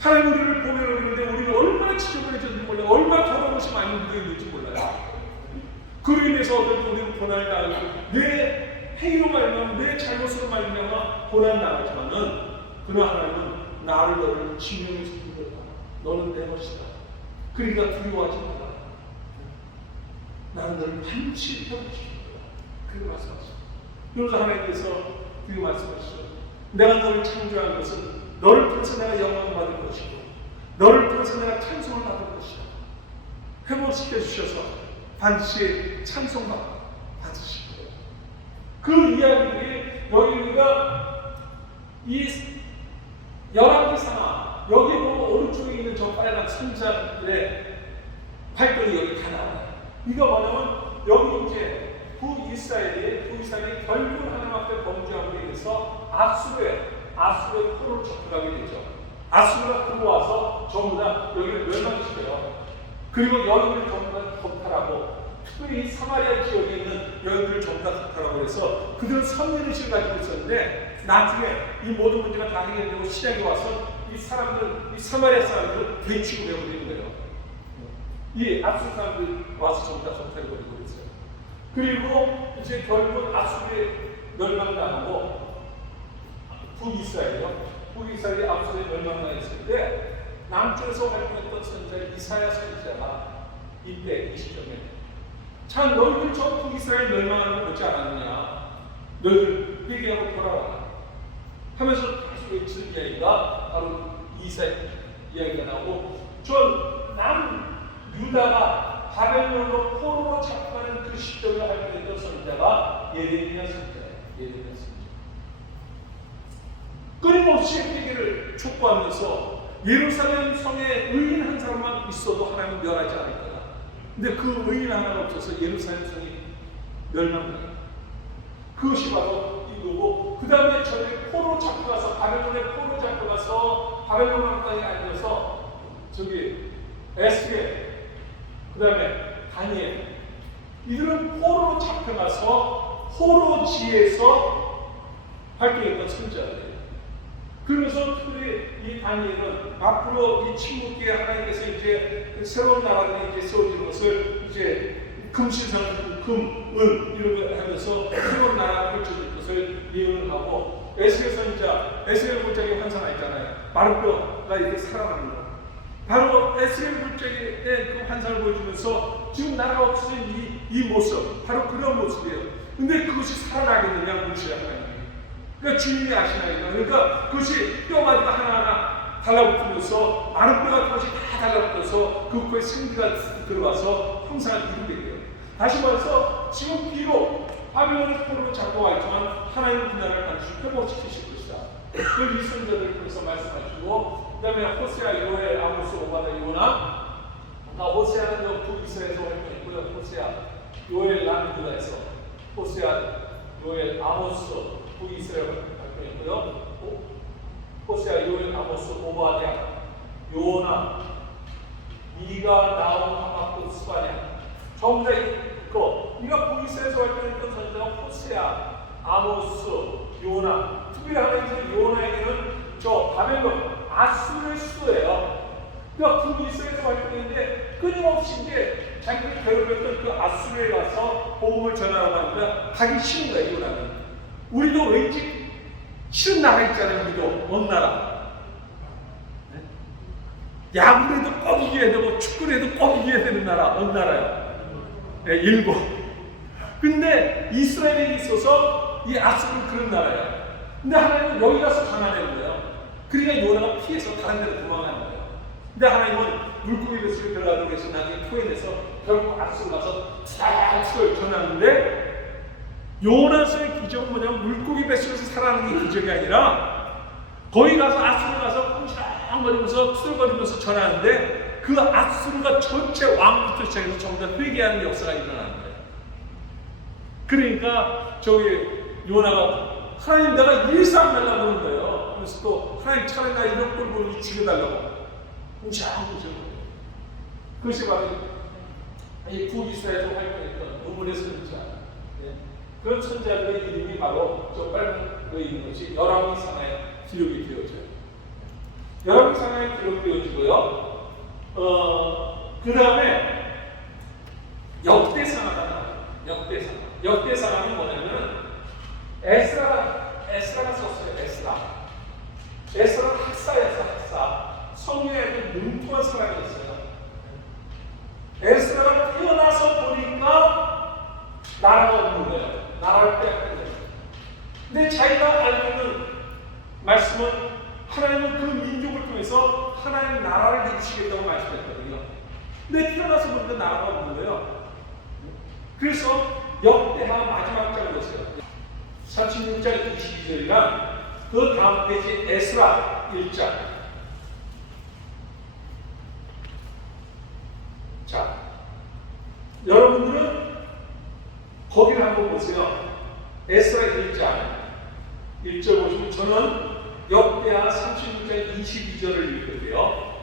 하나님 우리를 보면 우리는데 우리가 얼마나 지저분해졌는지 몰라요. 얼마나 더러운 것이 많이 묻어있는지 몰라요. 그로 인해서 어떤 우리는 고난을 당하고 내 행위로 말미암아 내 잘못으로 말미암아 고난을 당하지만은 그러나 하나님은 나를 너를 진명해서 부르다. 너는 내 것이다. 그러니까 두려워하지 마라. 나는 너를 반드시 회복시킬 거야. 그렇게 말씀하시죠. 그래서 하나님께서 그렇게 말씀하시죠. 내가 너를 창조한 것은 너를 통해서 내가 영광을 받을 것이고 너를 통해서 내가 찬송을 받을 것이다. 회복시켜 주셔서 반드시 찬송 받으실 거예요. 그 이야기들이 너희가 이 11개 상하 여기 보면 오른쪽에 있는 저 빨간 선자들의 활동이 여기 다 나와요. 이거 뭐냐면 여기 이제 북이스라엘이 결국 하나님 앞에 범죄함으로 인해서 아수르의 포로를 접근하게 되죠. 아수르가 들어와서 전부 다 여기를 멸망시켜요. 그리고 여인을 전부 다 겁탈하고 특별히 사마리아 지역에 있는 여인들을 전부 다 겁탈하고 해서 그들은 선민의식을 가지고 있었는데 나중에 이 모든 문제가 다 해결되고 시작이 와서 이 사마리아 사람들을 대치고 해버리는 거예요. 이 아수르 사람들이 와서 전부 다 겁탈해버리고 있어요. 그리고 이제 결국은 아수르에 멸망당하고 북이스라엘이 아수르에 멸망당했을 때 남쪽에서 활동했던 선자 이사야 선지자가 이때 이 시점에 참 너희들 저 북이스라엘 멸망하는 거 보지 않았느냐, 너희들 회개하고 돌아와라 하면서 계속 외치는 이야기가 바로 이사야 이야기가 나오고 저 남유다가 바벨론으로 포로로 잡혀가는 그 시점에 활동했던 선지자가 예레미야 선지자예요. 끊임없이 회개를 촉구하면서 예루살렘 성에 의인 한 사람만 있어도 하나님은 멸하지 않을 거다. 근데 그 의인 하나가 없어서 예루살렘 성이 멸망돼요. 그것이 바로 이거고, 그 다음에 저들이 포로 잡혀가서 바벨론에 포로 잡혀가서 바벨론 왕당에 앉아서 저기 에스겔, 그 다음에 다니엘, 이들은 포로로 잡혀가서 포로지에서 활동했던 선지자들이에요. 그러면서 특별히 이 다니엘은 앞으로 이 침묵기에 하나님께서 이제 새로운 나라들이 이제 세워지는 것을 이제 금신상, 금, 은 이런 걸 하면서 새로운 나라가 펼쳐질 것을 예언을 하고, 에스겔 선지자, 에스겔 골짜기 환상화 있잖아요. 마르뼈가 이렇게 살아나는 거. 바로 에스겔 골짜기의 그 환상을 보여주면서 지금 나라가 없어진 이 모습, 바로 그런 모습이에요. 근데 그것이 살아나겠느냐, 문제야 하나님. 그러니까 주님이 아시나요? 그러니까 그것이 뼈마디가 하나하나 달라붙으면서 마른 뼈 같은 것이 다 달라붙어서 그 코에 생기가 들어와서 형상을 이루게 돼요. 다시 말해서 지금 비록 바벨론의 포로로 잡고 와 있지만 하나님은 그 나라를 반드시 회복시키실 것이다. 그걸 이 선지자들을 통해서 말씀하시고, 그 다음에 호세아, 요엘, 아모스, 오바다, 요나. 호세아는 북이스라엘에서 활동했고요. 호세아, 요엘, 남유다에서 호세아, 요엘, 아모스 북이스라엘 활동했고요. 호세아, 요엘, 아모스, 오바댜, 요나, 미가, 나움, 하박국, 스바냐. 전부 다 있고, 이가 북이스라엘에서 활동했던 선지자가 호세아, 아모스, 요나. 특별히 하나님께서 요나에게는 저 바벨론, 아수르의 수도예요. 그러니까 북이스라엘에서 활동했는데 끊임없이 이제 자기를 괴롭혔던 그 아수르에 가서 복음을 전하라고 하니까 가기 싫은 거예요, 요나는. 우리도 왠지 싫은 나라 있잖아요. 우리도 먼 나라. 네? 야구를 해도 꼭 이겨야 되고 축구를 해도 꼭 이겨야 되는 나라, 먼 나라요. 네, 일본. 근데 이스라엘에 있어서 이 아수르는 그런 나라예요. 근데 하나님은 여기 가서 전하는 거예요. 그러니까 요나가 피해서 다른 데로 도망가는 거예요. 근데 하나님은 물고기 뱃속에 들어가도록 해서 나중에 토해내서 결국 아수르 가서 싹 전하는데, 요나서의 기적은 뭐냐면 물고기 뱃속에서 살아나는 게 기적이 아니라 거기 가서 아수르 가서 쿵샹거리면서 투덜거리면서 전하는데, 그 아수르가 전체 왕부터 시작해서 전부 다 회개하는 역사가 일어나는 거예요. 그러니까 저기 요나가 하나님 내가 일상 달라고 그러는 거예요. 그래서 또 하나님 차라리 나 이런 꼴 보니 죽여달라고 쿵샹쿵샹. 그것이 바로 이 북이스라엘에서 활동했던 우물의 선지자, 그런 선지자들의 이름이 바로 저 빨간 거에 있는 것이 열왕기상하에 기록이 되어져요. 열왕기상하에 기록되어지고요. 그 다음에 역대상하가 나와요. 역대상하는 뭐냐면 에스라가 썼어요. 에스라는 학사였어요. 학사. 성경에 아주 뭉뚱한 사람이었어요. 에스라가 태어나서 보니까 나라가 없는 거예요. 나라를 빼앗는 거예요. 근데 자기가 알고 있는 말씀은 하나님은 그 민족을 통해서 하나님 나라를 이루시겠다고 말씀했거든요. 근데 태어나서 보니까 나라가 없는 거예요. 그래서 역대하 마지막 장을 보세요. 36장 22절이랑 그 다음 페이지 에스라 1장. 자, 여러분들은 거기를 한번 보세요. 에스라 1장 1절 보시면 저는 역대하 36장 22절을 읽을게요.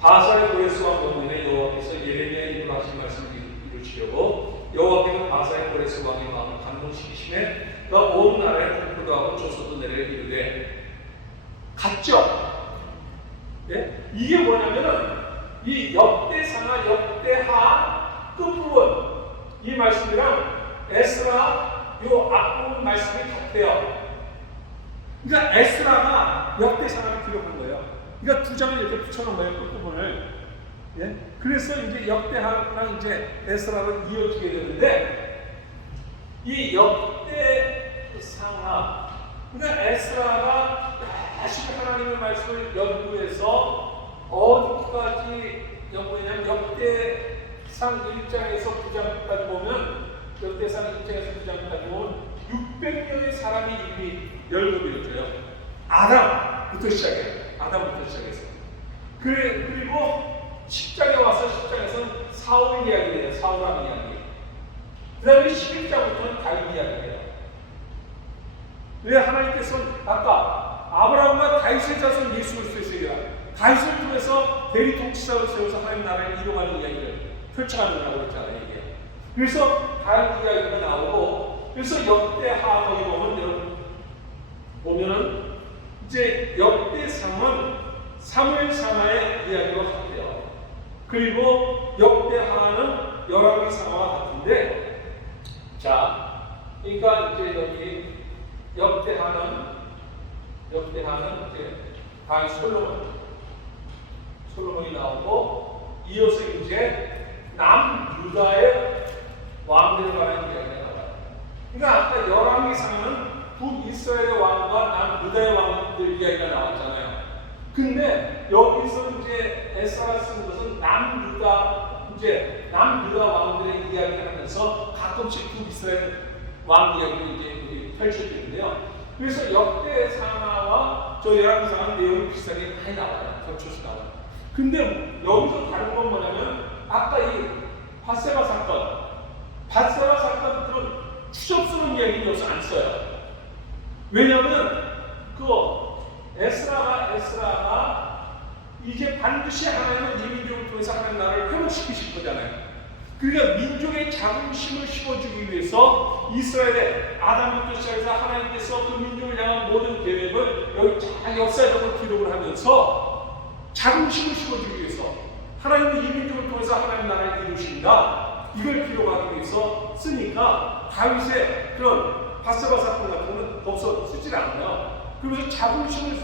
바사의 고레스왕 명문에 여호와께서 예레미야 입으로 하신 말씀을 이루시려고 여호와께서 바사의 고레스 왕의 마음을 감동시키심에 그가 온 나라에 공포도 하고 조소도 내려 이르되 갔죠. 예? 이게 뭐냐면은 이 역대상하 역대하 끝부분 이 말씀이랑 에스라 요 앞부분 말씀이 같아요. 그러니까 에스라가 역대상하를 기록한 거예요. 그러니까 두 장을 이렇게 붙여놓은 거예요. 끝부분을. 예? 그래서 이제 역대하랑 이제 에스라로 이어지게 되는데 이 역대상하 그러니까 에스라가 열심히 하나님의 말씀을 연구해서 어디까지 연구했냐면 역대상 1장에서 9장까지 보면 역대상 1장에서 9장까지 보면 600명의 사람이 이미 열거되어져요. 아담부터 시작해요. 아담부터 시작해서 그리고 10장에 와서 10장에서는 사울 이야기예요. 사울왕 이야기. 그 다음에 11장부터는 다윗 이야기예요. 왜 하나님께서는 아까 아브라함과 다윗의 자손 예수 그리스도의 다윗을 통해서 대리 통치자로 세워서 하나님 나라를 이루어가는 이야기를 펼쳐가는다고 했잖아요. 이게. 그래서 다윗 이야기가 나오고 그래서 역대하 거기 보면은 이제 역대상은 사무엘 상하의 이야기와 같아요. 그리고 역대하는 열왕기 상하와 같은데, 자, 그러니까 이제 여기 역대하는 이제 다윗 솔로몬이 나오고 이어서 이제 남유다의 왕들에 관한 이야기가 나와요. 그러니까 아까 열왕기 상하는 북이스라엘의 왕과 남유다의 왕들 이야기가 나왔잖아요. 근데 여기서 이제 에스라가 쓴 것은 남유다 왕들의 이야기를 하면서 가끔씩 북이스라엘 왕 이야기를 이제 펼쳐지는데요. 그래서 역대상하와 저 열왕기상하는 내용이 비슷하게 많이 나와요. 겹쳐서 나와요. 근데 여기서 다른 건 뭐냐면 아까 이 밧세바 사건들은 추접스러운 이야기는 여기서 안 써요. 왜냐하면 에스라가 이제 반드시 하나님은 이 민족을 통해서 하나님 나라를 회복시키실 거잖아요. 그러니까 민족의 자긍심을 심어주기 위해서 이스라엘의 아담부터 시작해서 하나님께서 그 민족을 향한 모든 계획을 여기 쫙 역사적으로 기록을 하면서 자긍심을 심어주기 위해서 하나님은 이 민족을 통해서 하나님 나라를 이루신다. 이걸 기록하기 위해서 쓰니까 다윗의 그런 밧세바 사건 같은 거는 없어 쓰질 않아요. 그러면서 자긍심을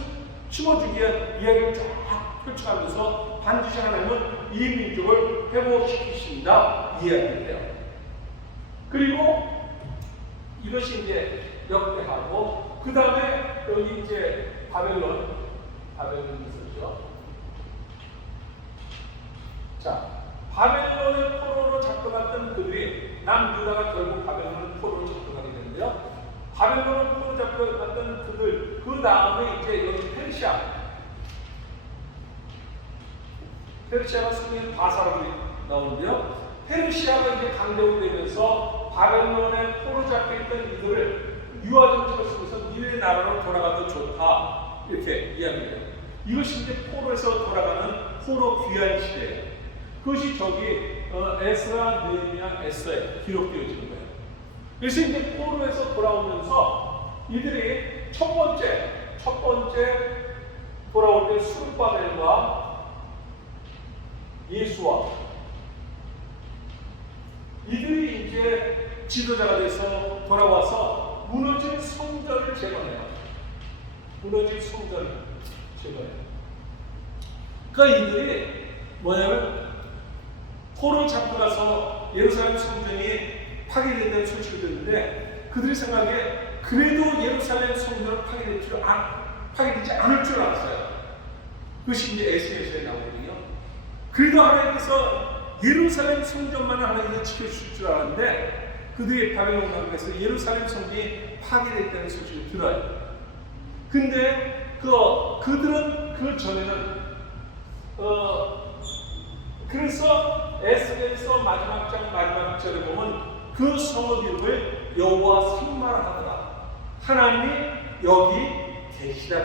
심어주기 위한 이야기를 쫙 펼쳐가면서 반드시 하나님은 이 민족을 회복시키신다 이야기예요. 그리고 이것이 이제 역대하고 그 다음에 여기 이제 바벨론이 있었죠. 자, 바벨론의 포로로 잡혀갔던 그들이 남유다가 결국 바벨론의 포로로 잡혀가게 되는데요. 바벨론의 포로 잡혀갔던 그들 그 다음에 이제 여기 페르시아가 승리한 바사로 나오는데요. 페르시아가 이제 강대국 되면서 바벨론에 포로 잡혀있던 이들을 유아정책을 쓰면서 니네 나라로 돌아가도 좋다 이렇게 이야기해요. 이것이 이제 포로에서 돌아가는 포로 귀환 시대예요. 그것이 저기 에스라, 느헤미야, 에스라에 기록되어지는 거예요. 그래서 이제 포로에서 돌아오면서 이들이 첫 번째 돌아올 때 수르바벨과 예수와 이들이 이제 지도자가 돼서 돌아와서 무너진 성전을 재건해요. 그러니까 이들이 뭐냐면 포로 잡혀가서 예루살렘 성전이 파괴된다는 소식을 듣는데 그들의 생각에 그래도 예루살렘 성전은 파괴되지 않을 줄 알았어요. 그것이 이제 에스겔서에 나오거든요. 그래도 하나님께서 예루살렘 성전만 하나님께서 지켜주실 줄 알았는데 그들이 바벨론 왕국에서 예루살렘 성전이 파괴됐다는 소식을 들어요. 근데 그들은 그 전에는 그래서 에스겔서 마지막 장 마지막 절에 보면 그 성읍 이름을 여호와 산마라 하더라. 하나님이 여기 계시다.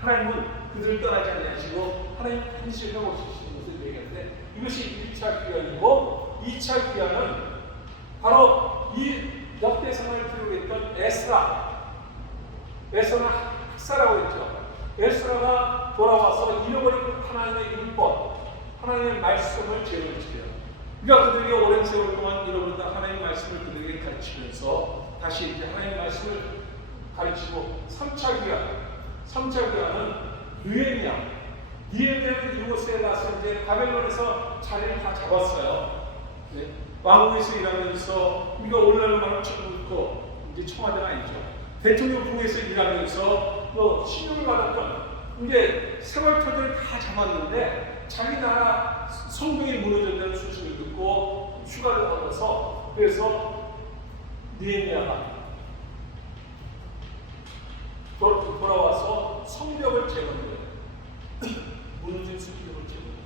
하나님은 그들을 떠나지 않으시고 하나님 한시를 하고 계시는 것을 얘기하는데 이것이 1차 귀환이고 2차 귀환은 바로 이 역대상을 기록했던 에스라는 학사라고 했죠. 에스라가 돌아와서 잃어버린 하나님의 율법, 하나님의 말씀을 재현시켜요. 그러니까 그들에게 오랜 세월 동안 잃어버렸던 하나님의 말씀을 그들에게 가르치면서 다시 이제 하나님의 말씀을 가르치고 3차 귀환은 느헤미야는 이곳에 가서 이제 바벨론에서 자리를 다 잡았어요. 네? 왕궁에서 일하면서 우리가 오늘날 말로 처음부터 이제 청와대가 아니죠. 대통령궁에서 일하면서 신용을 받았던 이제 생활터들을 다 잡았는데 자기 나라 성벽이 무너졌다는 소식을 듣고 휴가를 받아서 그래서 느헤미야가 돌아와서 성벽을 재건한 거예요. 무너진 성벽을 재건해요.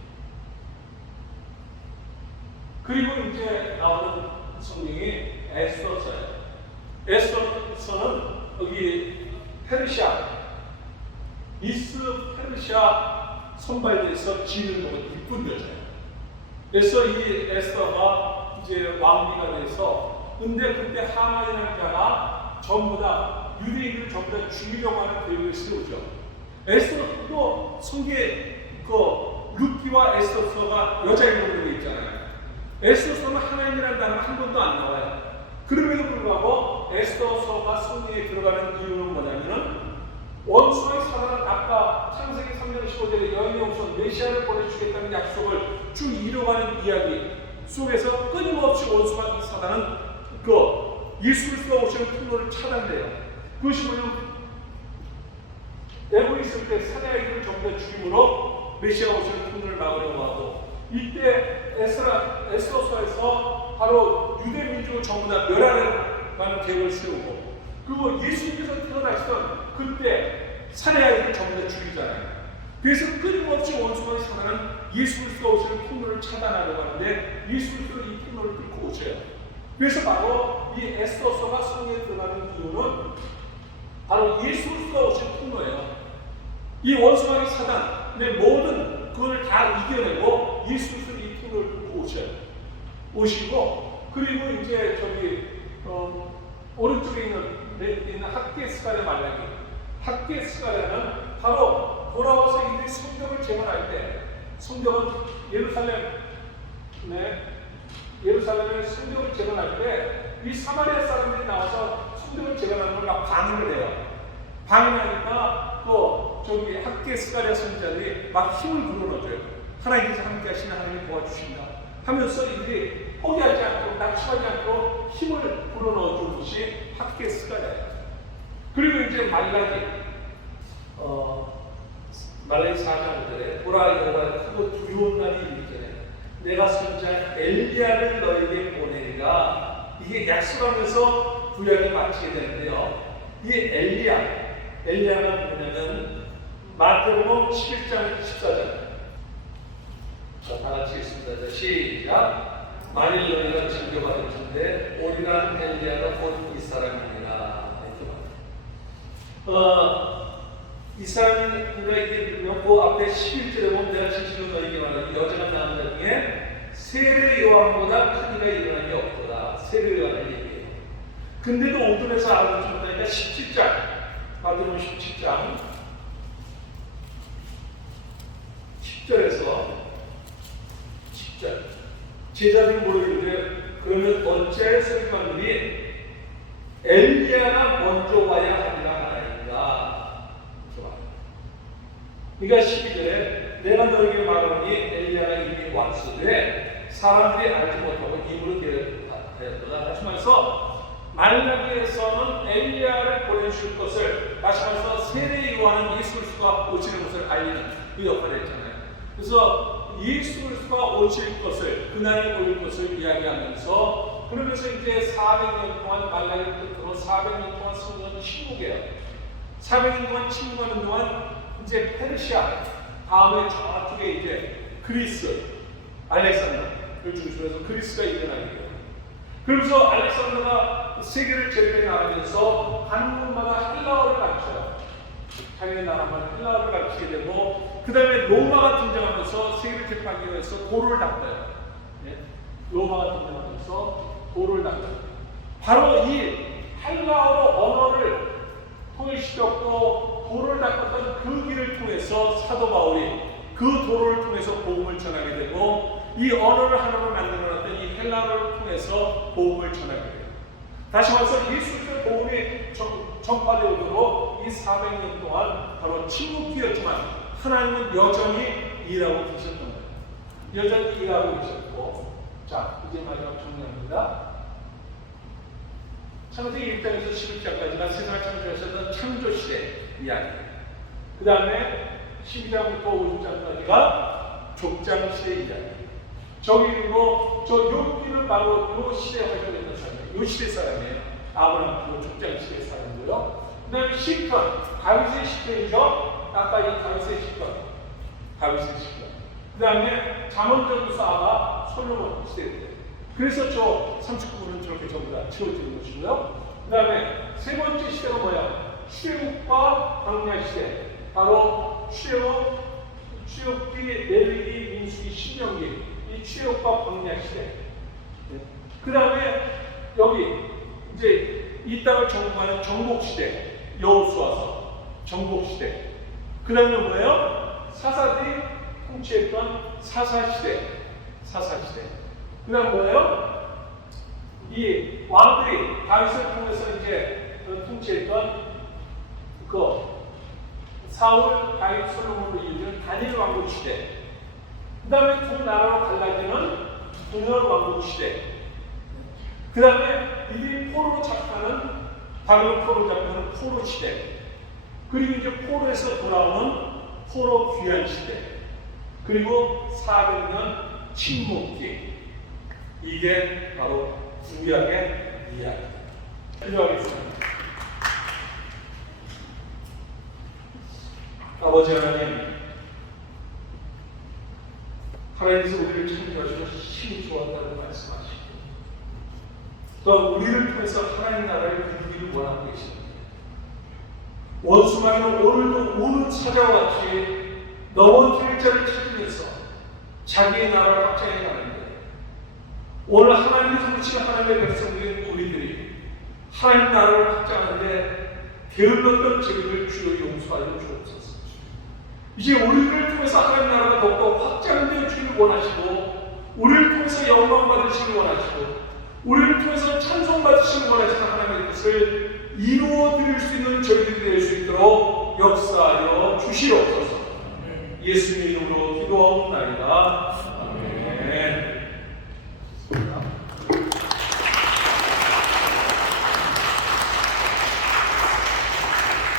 그리고 이제 나오는 성경이 에스더서예요. 에스더서는 여기 이스 페르시아 선발대에서 지는 거가 이쁜 여자예요. 그래서 이 에스더가 이제 왕비가 돼서 근데 그때 하만이라는 자가 전부 다 유대인을 전부 다 죽이려고 하는 계획을 세우죠. 에스더도 성경에 루키와 에스더서가 여자 이름으로 있잖아요. 에스더서는 하나님이라는 단어가 한 번도 안 나와요. 그럼에도 불구하고 에스더서가 성경에 들어가는 이유는 뭐냐면은 원수의 사단은 아까 창세기 3장 15절에 여인의 우선 메시아를 보내주겠다는 약속을 쭉 이뤄가는 이야기 속에서 끊임없이 원수가 사단은 예수 그리스도가 오시는 통로를 차단해요. 그것이 뭐냐면 애고 있을 때 사내아이들을 전부 다 죽임으로 메시아가 오시는 통로를 막으려고 하고 이때 에스더서에서 바로 유대 민족을 전부 다 멸하려는 계획을 세우고 그리고 예수님께서 태어나시던 그때 사내아이들을 전부 다 죽이잖아요. 그래서 끊임없이 원수가 사단은 예수 그리스도가 오시는 통로를 차단하려고 하는데 예수 그리스도는 이 통로를 뚫고 오셔요. 그래서 바로 이 에스더서가 성경에 들어가는 이유는 바로 예수 그리스도가 오신 통로예요. 이 원수마귀 사단의 모든 그걸 다 이겨내고 예수 그리스도 이 통로를 뚫고 오시고 그리고 이제 오른쪽에 있는 학계 스가랴 말라기 학계 스가랴는 바로 돌아와서 이들이 성벽을 재건할 때 성벽은 예루살렘의 성벽을 재건할 때 이 사마리아 사람들이 나와서 성벽을 재건하는 걸 막 방해를 해요. 방해하니까 또 학계 스가랴 선지자들이 막 힘을 불어넣어줘요. 하나님께서 함께 하시는 하나님이 도와주신다 하면서 이들이 포기하지 않고 낙심하지 않고 힘을 불어넣어준 것이 학계 스가랴예요. 그리고 이제 말라기 4장 5절에 보라 여호와의 크고 두려운 날이 이르기 전에 내가 선지자 엘리야를 너에게 보내리라. 이게 약속하면서 구약이 마치게 되는데요. 이 엘리야는 뭐냐면 마태복음 11장 14절. 자, 다 같이 읽습니다. 시작. 만일 너희가 징계받을 텐데 오리란 엘리야가 곧 이 사람이니라. 이 사람이니라 이게 그 앞에 11절에 보면 내가 진실로 너희에게 말하는 여자가 낳은 자 중에 세례 요한보다 큰 이가 일어난 게 없도다. 세례 요한을 얘기해요. 근데도 오둔에서 알아듣지 못하니까 17장 마태복음 17장 10절에서 10절 제자들이 모르는데 그러면 어찌하여 서기관들이 엘리야가 먼저 와야 하리라 하나이까. 그러니까 12절에 내가 너에게 말하니 엘리야가 이미 왔으되 사람들이 알지 못하고 입으로 되었도다. 다시 말해서 말라기에서는 엘리야를 보내줄 것을, 다시 말해서 세례 요한은 예수 그리스도가 오시는 것을 알리는 그 역할을 했잖아요. 그래서 예수 그리스도가 오실 것을, 그날이 올 것을 이야기하면서, 그러면서 이제 400년 동안 말라기 끝으로 400년 동안 성경은 침묵해요. 400년 동안 침묵하는 동안 이제 페르시아, 다음에 저쪽에 이제 그리스, 알렉산더를 중심으로 해서 그리스가 일어나게 돼요. 그러면서 알렉산더가 세계를 제패해 나가면서 한국마다 헬라어를 가르쳐요. 자기네 나라만 헬라어를 가르치게 되고, 그 다음에 로마가 등장하면서 세계를 제패하기 위해서 도를 닦아요. 네? 로마가 등장하면서 도를 닦아요. 바로 이 헬라어 언어를 통일시켰고 도를 닦았던 그 길을 통해서 사도 바울이 그 도를 통해서 복음을 전하게 되고, 이 언어를 하나로 만들어놨던 이 헬라어를 통해서 복음을 전하게 돼요. 다시 말해서 예수 그리스도의 복음이 전파되도록 이 400년 동안 바로 침묵기였지만 하나님은 여전히 일하고 계셨던 거예요. 여전히 일하고 계셨고, 자 이제 마지막 정리합니다. 창세기 1장에서 11장까지가 세상을 창조하셨던 창조시대 이야기. 그 다음에 12장부터 50장까지가 족장시대 이야기. 저기 그리고 저 욥기는 바로 요 시대에 활동했던 사람이에요. 요 시대 사람이에요. 아브라함, 요 족장시대 사람이고요. 그 다음에 시편, 다윗의 시편이죠. 아까 이 다윗의 시편, 다윗의 시편. 그 다음에 잠언전도서 아마 솔로몬 시대인데. 그래서 저 39분은 저렇게 전부 다 채워지는 것이고요. 그 다음에 세 번째 시대가 뭐야? 출애굽과 광야 시대. 바로 출애굽기, 레위기, 민수기, 신명기. 이 출애굽과 광야 시대. 그 다음에 여기 이제 이 땅을 정복하는 정복 시대. 여호수아서 정복 시대. 그 다음에 뭐예요? 사사들이 통치했던 사사 시대. 사사 시대. 그 다음 뭐예요? 이 왕들이 다윗을 통해서 이제 통치했던 그 사울, 다윗, 솔로몬으로 이어진 다니엘 왕국 시대. 그 다음에 두 나라로 갈라지는 분열 왕국 시대. 그 다음에 이들이 포로로 잡혀가는, 바벨론 포로로 잡혀가는 포로 시대. 그리고 이제 포로에서 돌아오는 포로 귀환 시대. 그리고 400년 침묵기. 이게 바로 구약의 이야기. 기도하겠습니다. 아버지 하나님, 하나님께서 우리를 창조하시고 힘이 좋았다는 말씀하시고, 또 우리를 통해서 하나님 나라를 이루기를 원하고 계십니다. 원수마귀는 오늘도 오는 사자와 같이 넘어뜨릴 자를 찾으면서 자기의 나라를 확장해 가는데, 오늘 하나님께서 부르신 하나님의 백성들인 우리들이 하나님 나라를 확장하는데 게을렀던 저희를 주여 용서하여 주옵소서. 이제 우리를 통해서 하나님 나라가 더욱더 확장되어 주기를 원하시고, 우리를 통해서 영광 받으시길 원하시고, 우리를 통해서 찬송 받으시길 원하시는 하나님의 뜻을 이루어 드릴 수 있는 저희들이 될 수 있도록 역사하여 주시옵소서. 예수님의 이름으로 기도하옵나이다.